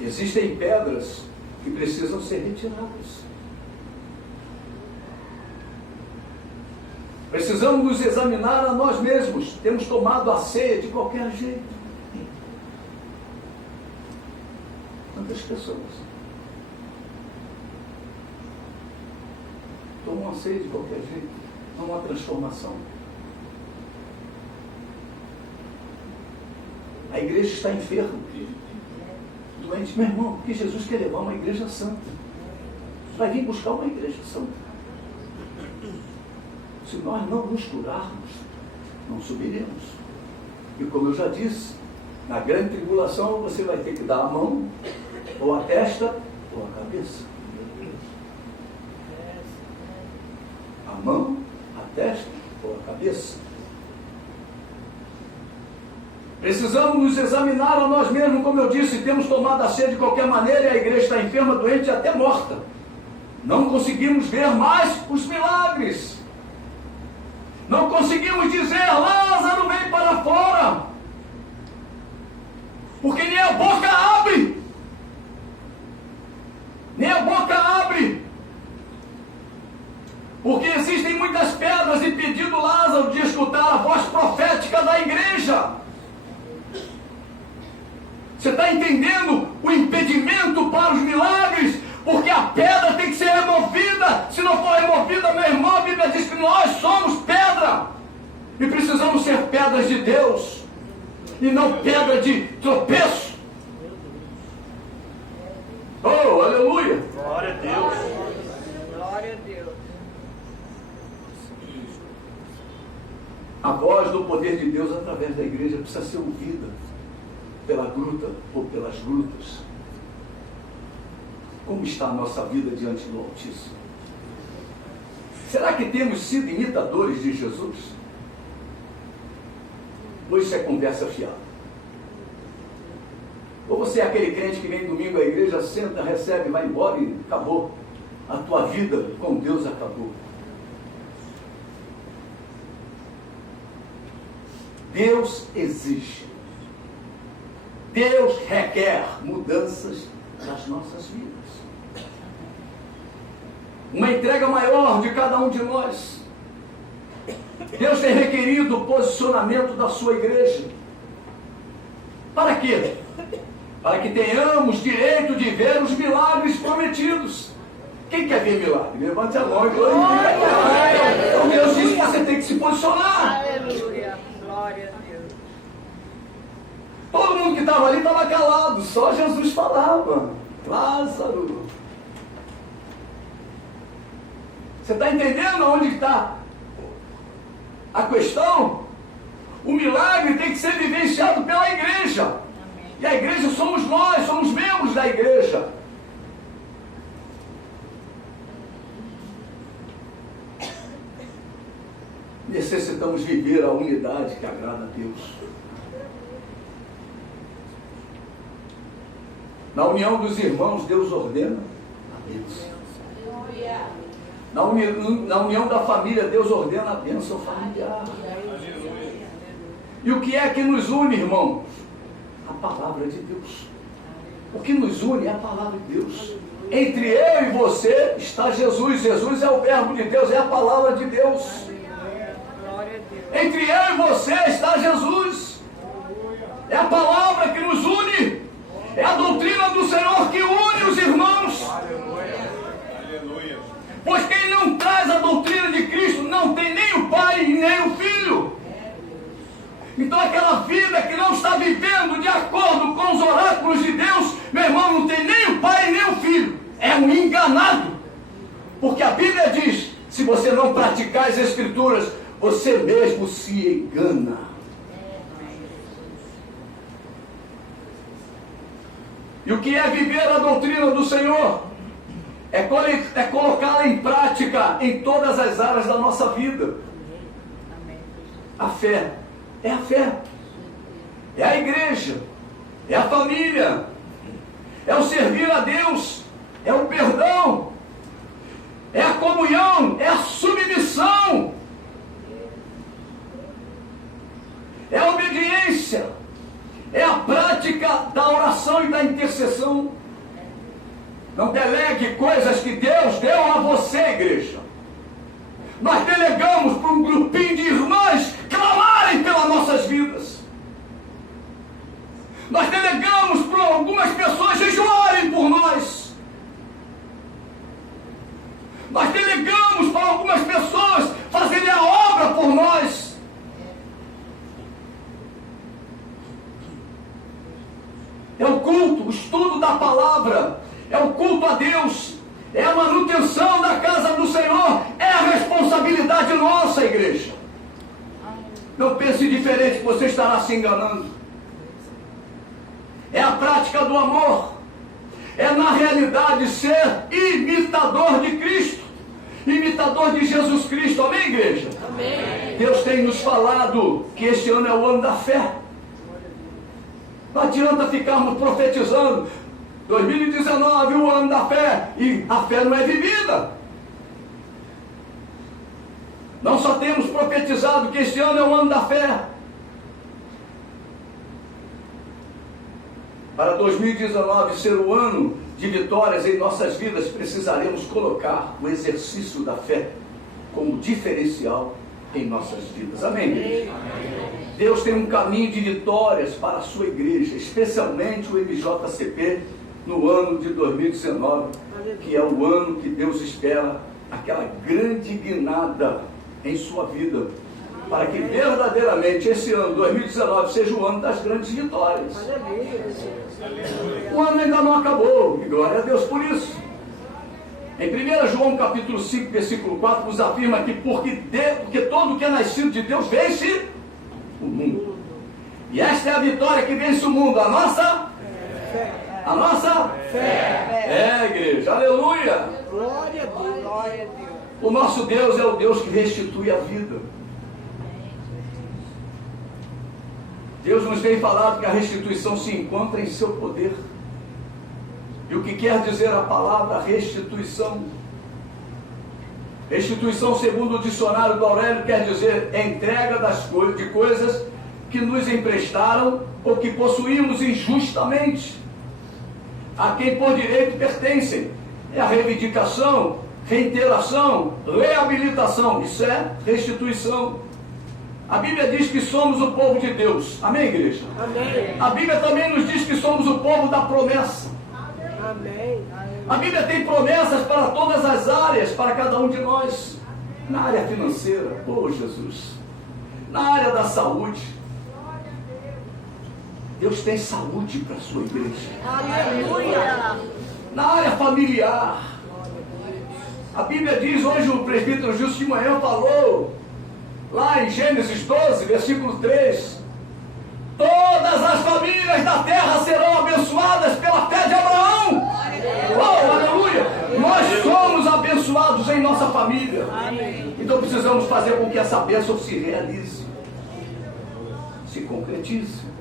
Existem pedras que precisam ser retiradas. Precisamos nos examinar a nós mesmos. Temos tomado a ceia de qualquer jeito. Quantas pessoas tomam a ceia de qualquer jeito? Não há transformação. A igreja está enferma, doente. Meu irmão, porque Jesus quer levar uma igreja santa. Vai vir buscar uma igreja santa. Se nós não nos curarmos, não subiremos. E como eu já disse, na grande tribulação você vai ter que dar a mão, ou a testa, ou a cabeça. A mão, a testa, ou a cabeça. Precisamos nos examinar a nós mesmos, como eu disse, temos tomado a ceia de qualquer maneira e a igreja está enferma, doente e até morta. Não conseguimos ver mais os milagres. Não conseguimos dizer, Lázaro, vem para fora. Porque nem a boca abre. Nem a boca abre. Porque existem muitas pedras impedindo Lázaro de escutar a voz profética da igreja. Você está entendendo o impedimento para os milagres? Porque a pedra tem que ser removida. Se não for removida, meu irmão, a Bíblia diz que nós somos pedra. E precisamos ser pedras de Deus. E não pedra de tropeço. Oh, aleluia. Glória a Deus. Glória a Deus. A voz do poder de Deus através da igreja precisa ser ouvida pela gruta ou pelas grutas. Como está a nossa vida diante do Altíssimo? Será que temos sido imitadores de Jesus? Ou isso é conversa fiada? Ou você é aquele crente que vem domingo à igreja, senta, recebe, vai embora e acabou? A tua vida com Deus acabou. Deus exige. Deus requer mudanças nas nossas vidas. Uma entrega maior de cada um de nós. Deus tem requerido o posicionamento da sua igreja. Para quê? Para que tenhamos direito de ver os milagres prometidos. Quem quer ver milagre? Levante a mão e glorifique. Então Deus diz que você tem que se posicionar. Aleluia. Glória a Deus. Todo mundo que estava ali estava calado, só Jesus falava. Lázaro. Você está entendendo onde está a questão? O milagre tem que ser vivenciado pela igreja. Amém. E a igreja somos nós, somos membros da igreja. Necessitamos viver a unidade que agrada a Deus. Na união dos irmãos, Deus ordena a bênção. Na união da família, Deus ordena a bênção familiar. E o que é que nos une, irmãos? A palavra de Deus. O que nos une é a palavra de Deus. Entre eu e você está Jesus. Jesus é o verbo de Deus, é a palavra de Deus. Entre eu e você está Jesus. É a palavra que nos une. É a doutrina do Senhor que une os irmãos. Aleluia. Pois quem não traz a doutrina de Cristo não tem nem o Pai e nem o Filho. Então aquela vida que não está vivendo de acordo com os oráculos de Deus, meu irmão, não tem nem o Pai e nem o Filho. É um enganado. Porque a Bíblia diz, se você não praticar as Escrituras, você mesmo se engana. E o que é viver a doutrina do Senhor? É colocá-la em prática em todas as áreas da nossa vida. A fé. É a fé. É a igreja. É a família. É o servir a Deus. É o perdão. É a comunhão. É a submissão. É a obediência. É a prática da oração e da intercessão. Não delegue coisas que Deus deu a você, igreja. Nós delegamos para um grupinho de irmãs clamarem pelas nossas vidas. Nós delegamos para algumas pessoas jejuarem por nós. Nós delegamos para algumas pessoas fazerem a obra por nós. É o culto, o estudo da palavra, é o culto a Deus, é a manutenção da casa do Senhor, é a responsabilidade nossa, igreja. Não pense diferente que você estará se enganando. É a prática do amor, é na realidade ser imitador de Cristo, imitador de Jesus Cristo, amém, igreja? Amém. Deus tem nos falado que este ano é o ano da fé. Não adianta ficarmos profetizando 2019, o ano da fé, e a fé não é vivida. Não só temos profetizado que este ano é o ano da fé. Para 2019 ser o ano de vitórias em nossas vidas, precisaremos colocar o exercício da fé como diferencial em nossas vidas. Amém, igreja? Deus tem um caminho de vitórias para a sua igreja, especialmente o MJCP, no ano de 2019, que é o ano que Deus espera aquela grande guinada em sua vida, para que verdadeiramente esse ano 2019 seja o ano das grandes vitórias. O ano ainda não acabou, e glória a Deus por isso. Em 1 João capítulo 5, versículo 4, nos afirma que porque todo que é nascido de Deus vence o mundo. E esta é a vitória que vence o mundo, a nossa fé. A nossa fé. É, igreja, aleluia. Glória a Deus. Glória a Deus. O nosso Deus é o Deus que restitui a vida. Deus nos tem falado que a restituição se encontra em seu poder. E o que quer dizer a palavra restituição? Restituição, segundo o dicionário do Aurélio, quer dizer entrega de coisas que nos emprestaram ou que possuímos injustamente, a quem por direito pertencem. É a reivindicação, reiteração, reabilitação. Isso é restituição. A Bíblia diz que somos o povo de Deus. Amém, igreja? Amém. A Bíblia também nos diz que somos o povo da promessa. Amém. A Bíblia tem promessas para todas as áreas, para cada um de nós. Na área financeira, oh Jesus. Na área da saúde. Deus tem saúde para a sua igreja. Aleluia. Na área familiar. A Bíblia diz, hoje o presbítero Justo de manhã falou, lá em Gênesis 12, versículo 3, todas as famílias da terra serão abençoadas pela fé de Abraão. Oh, aleluia! Nós somos abençoados em nossa família. Amém. Então precisamos fazer com que essa bênção se realize, se concretize.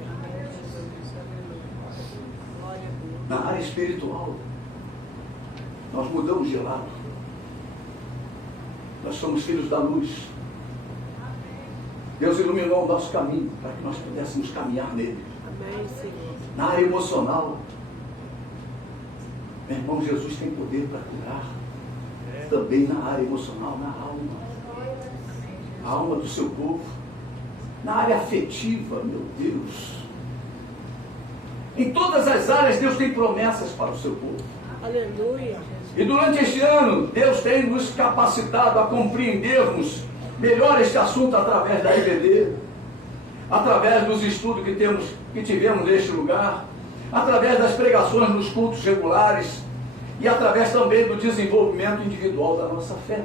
Na área espiritual, nós mudamos de lado. Nós somos filhos da luz. Deus iluminou o nosso caminho para que nós pudéssemos caminhar nele. Amém, Senhor. Na área emocional, meu irmão, Jesus tem poder para curar. Também na área emocional, na alma. A alma do seu povo. Na área afetiva, meu Deus. Em todas as áreas, Deus tem promessas para o seu povo. Aleluia. E durante este ano, Deus tem nos capacitado a compreendermos melhor este assunto através da IBD, através dos estudos que tivemos neste lugar, através das pregações nos cultos regulares e através também do desenvolvimento individual da nossa fé.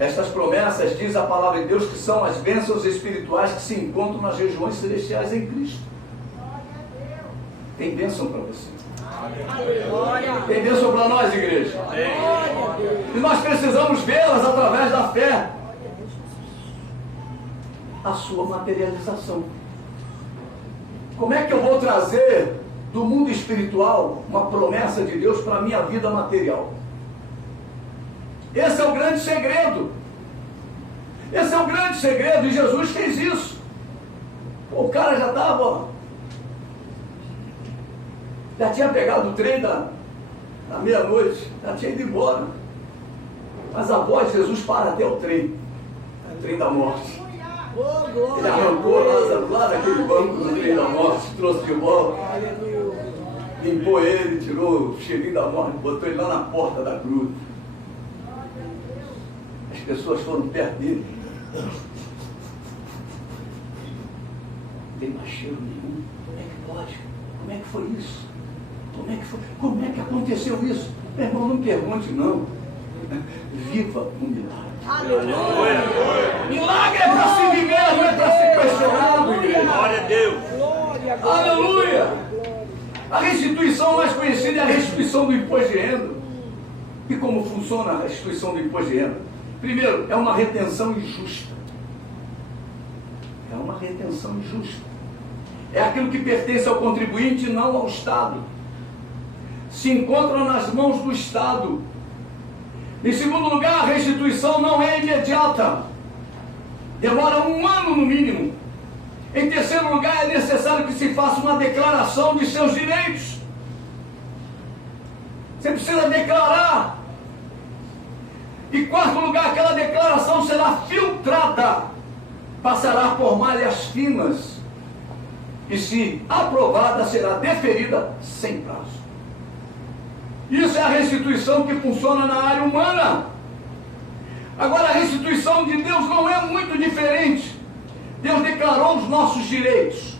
Estas promessas, diz a palavra de Deus, que são as bênçãos espirituais que se encontram nas regiões celestiais em Cristo. Tem bênção para você. Tem bênção para nós, igreja. E nós precisamos vê-las através da fé. A sua materialização. Como é que eu vou trazer do mundo espiritual uma promessa de Deus para a minha vida material? Esse é o grande segredo. Esse é o grande segredo, e Jesus fez isso. O cara já estava, já tinha pegado o trem da meia-noite, já tinha ido embora. Mas a voz de Jesus para até o trem da morte. Ele arrancou Lázaro lá daquele banco do trem da morte, trouxe de volta, limpou ele, tirou o cheirinho da morte, botou ele lá na porta da cruz. As pessoas foram perto dele. Não tem mais cheiro nenhum. Como é que pode? Como é que foi isso? Como é que foi? Como é que aconteceu isso? Meu irmão, não pergunte não. Viva o milagre. Aleluia. Milagre é para se viver, não é para ser questionado, igreja. Glória a Deus. Aleluia. A restituição mais conhecida é a restituição do imposto de renda. E como funciona a restituição do imposto de renda? Primeiro, é uma retenção injusta. É uma retenção injusta. É aquilo que pertence ao contribuinte e não ao Estado. Se encontra nas mãos do Estado. Em segundo lugar, a restituição não é imediata. Demora 1 ano no mínimo. Em terceiro lugar, é necessário que se faça uma declaração de seus direitos. Você precisa declarar. Em quarto lugar, aquela declaração será filtrada, passará por malhas finas e, se aprovada, será deferida sem prazo. Isso é a restituição que funciona na área humana. Agora, a restituição de Deus não é muito diferente. Deus declarou os nossos direitos,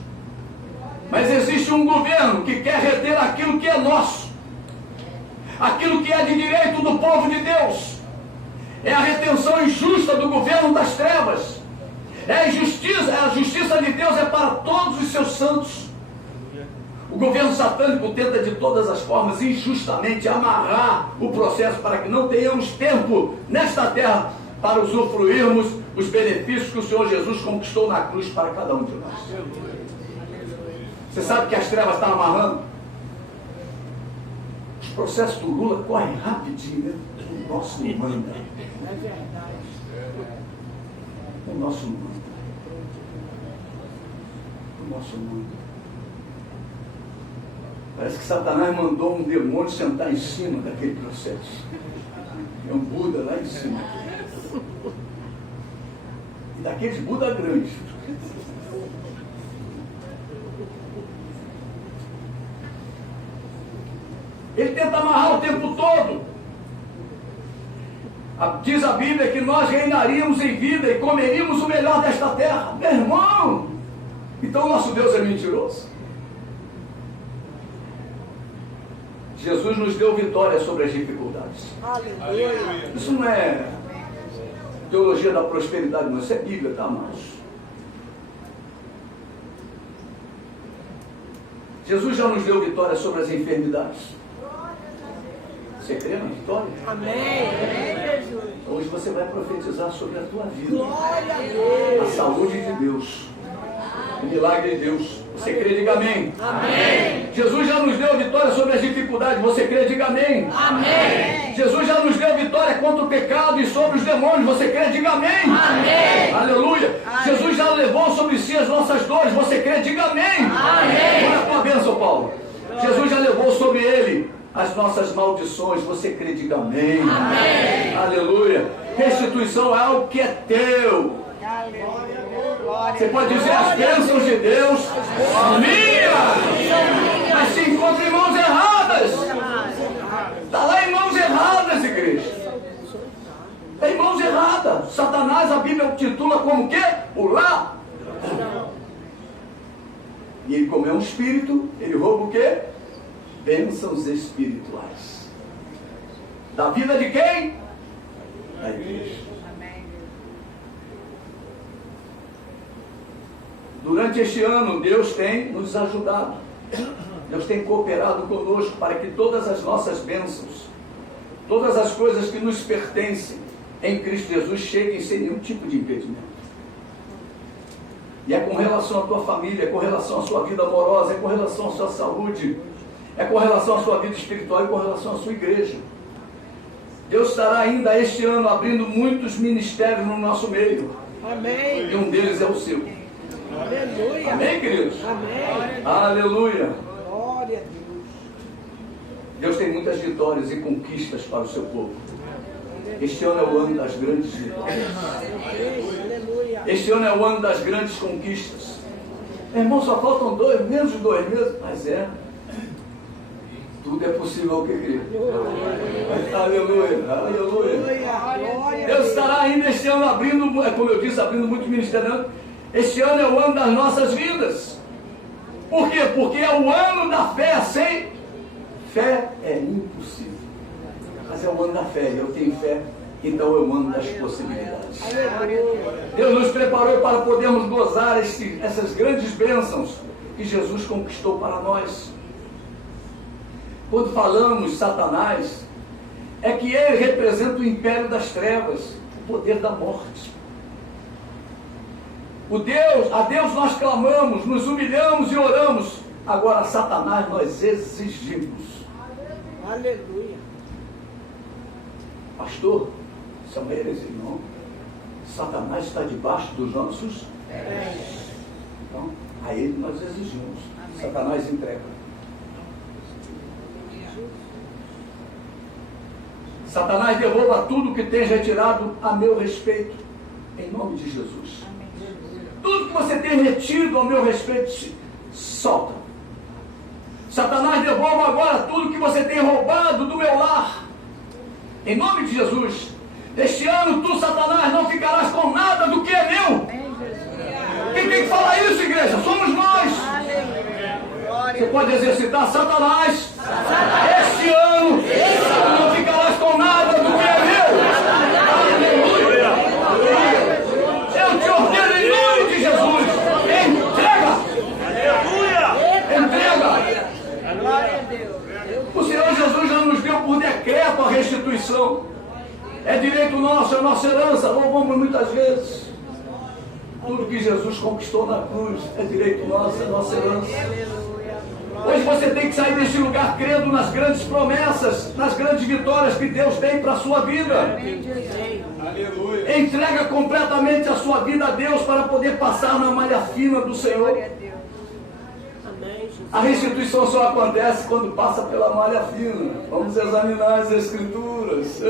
mas existe um governo que quer reter aquilo que é nosso, aquilo que é de direito do povo de Deus. É a retenção injusta do governo das trevas. É a justiça de Deus é para todos os seus santos. O governo satânico tenta de todas as formas, injustamente, amarrar o processo para que não tenhamos tempo nesta terra para usufruirmos os benefícios que o Senhor Jesus conquistou na cruz para cada um de nós. Você sabe que as trevas estão amarrando? Os processos do Lula correm rapidinho, né? O nosso não manda. É verdade. O nosso não manda. O nosso não manda. Parece que Satanás mandou um demônio sentar em cima daquele processo. É um Buda lá em cima. E daqueles Buda grandes. Ele tenta amarrar o tempo todo. Diz a Bíblia que nós reinaríamos em vida e comeríamos o melhor desta terra. Meu irmão, então nosso Deus é mentiroso? Jesus nos deu vitória sobre as dificuldades. Aleluia. Isso não é teologia da prosperidade, não. Isso é Bíblia, tá, amados? Jesus já nos deu vitória sobre as enfermidades. Você crê na vitória? Amém. Amém, Jesus. Hoje você vai profetizar sobre a tua vida. Glória a Deus. A saúde de Deus. O milagre de Deus. Você crê, diga amém. Amém. Jesus já nos deu vitória sobre as dificuldades. Você crê, diga amém. Amém. Jesus já nos deu vitória contra o pecado e sobre os demônios. Você crê, diga amém. Amém. Aleluia. Amém. Jesus já levou sobre si as nossas dores. Você crê, diga amém. Amém. Olha a tua bênção, Paulo. Jesus já levou sobre ele as nossas maldições. Você crê, diga amém. Amém. Aleluia. Restituição é algo que é teu. Você pode dizer as bênçãos de Deus, minha. Satanás a Bíblia o titula como o quê? O ladrão. E ele, como é um espírito, ele rouba o quê? Bênçãos espirituais. Da vida de quem? Da igreja. Durante este ano, Deus tem nos ajudado. Deus tem cooperado conosco para que todas as nossas bênçãos, todas as coisas que nos pertencem em Cristo Jesus cheguem sem nenhum tipo de impedimento. E é com relação à tua família, é com relação à sua vida amorosa, é com relação à sua saúde, é com relação à sua vida espiritual e com relação à sua igreja. Deus estará ainda este ano abrindo muitos ministérios no nosso meio. Amém. E um deles é o seu. Aleluia. Amém, queridos? Amém. Aleluia. Glória a Deus. Deus tem muitas vitórias e conquistas para o seu povo. Este ano é o ano das grandes vitórias. Aleluia. Este ano é o ano das grandes conquistas. Meu irmão, só faltam menos de 2 meses. Mas tudo é possível ao que crer. Aleluia. Aleluia. Deus estará ainda este ano abrindo, como eu disse, abrindo muitos ministérios. Este ano é o ano das nossas vidas. Por quê? Porque é o ano da fé. Sem fé é impossível. Mas é o ano da fé. Eu tenho fé. Então é o ano das possibilidades. Deus nos preparou para podermos gozar essas grandes bênçãos que Jesus conquistou para nós. Quando falamos Satanás, é que ele representa o império das trevas, o poder da morte. A Deus nós clamamos, nos humilhamos e oramos. Agora, Satanás nós exigimos. Aleluia. Pastor, isso é uma heresia, não. Satanás está debaixo dos nossos pés. Então, a ele nós exigimos. Satanás entrega. Satanás derruba tudo que tem retirado a meu respeito, em nome de Jesus. Tudo que você tem retido ao meu respeito, solta. Satanás devolva agora tudo que você tem roubado do meu lar, em nome de Jesus. Este ano tu, Satanás, não ficarás com nada do que é meu. Quem tem que falar isso, igreja? Somos nós. Você pode exercitar Satanás. Este ano tu não ficarás com nada do que é meu. Aleluia. Eu te ordeno em nome de Jesus. Entrega. O Senhor Jesus já nos deu por decreto a restituição. É direito nosso, é nossa herança. Louvamos muitas vezes. Tudo que Jesus conquistou na cruz é direito nosso, é nossa herança. Hoje você tem que sair deste lugar crendo nas grandes promessas, nas grandes vitórias que Deus tem para a sua vida. Aleluia. Entrega completamente a sua vida a Deus para poder passar na malha fina do Senhor. A restituição só acontece quando passa pela malha fina. Vamos examinar as Escrituras.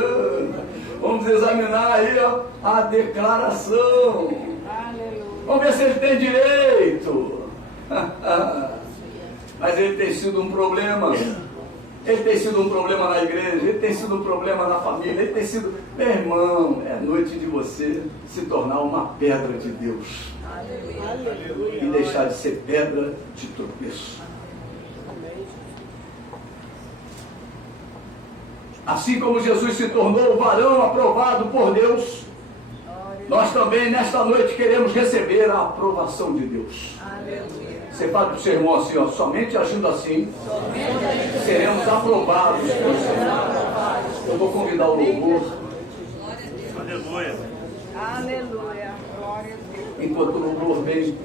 Vamos examinar aí a declaração. Vamos ver se ele tem direito. Mas ele tem sido um problema. Ele tem sido um problema na igreja. Ele tem sido um problema na família. Ele tem sido... Meu irmão, é noite de você se tornar uma pedra de Deus. Aleluia. E deixar de ser pedra de tropeço. Assim como Jesus se tornou o varão aprovado por Deus, nós também nesta noite queremos receber a aprovação de Deus. Aleluia. Você fala para o seu irmão assim, ó, somente agindo assim, seremos aprovados por Deus. Eu vou convidar o louvor. Aleluia. Aleluia. Glória a Deus. Enquanto o louvor vem,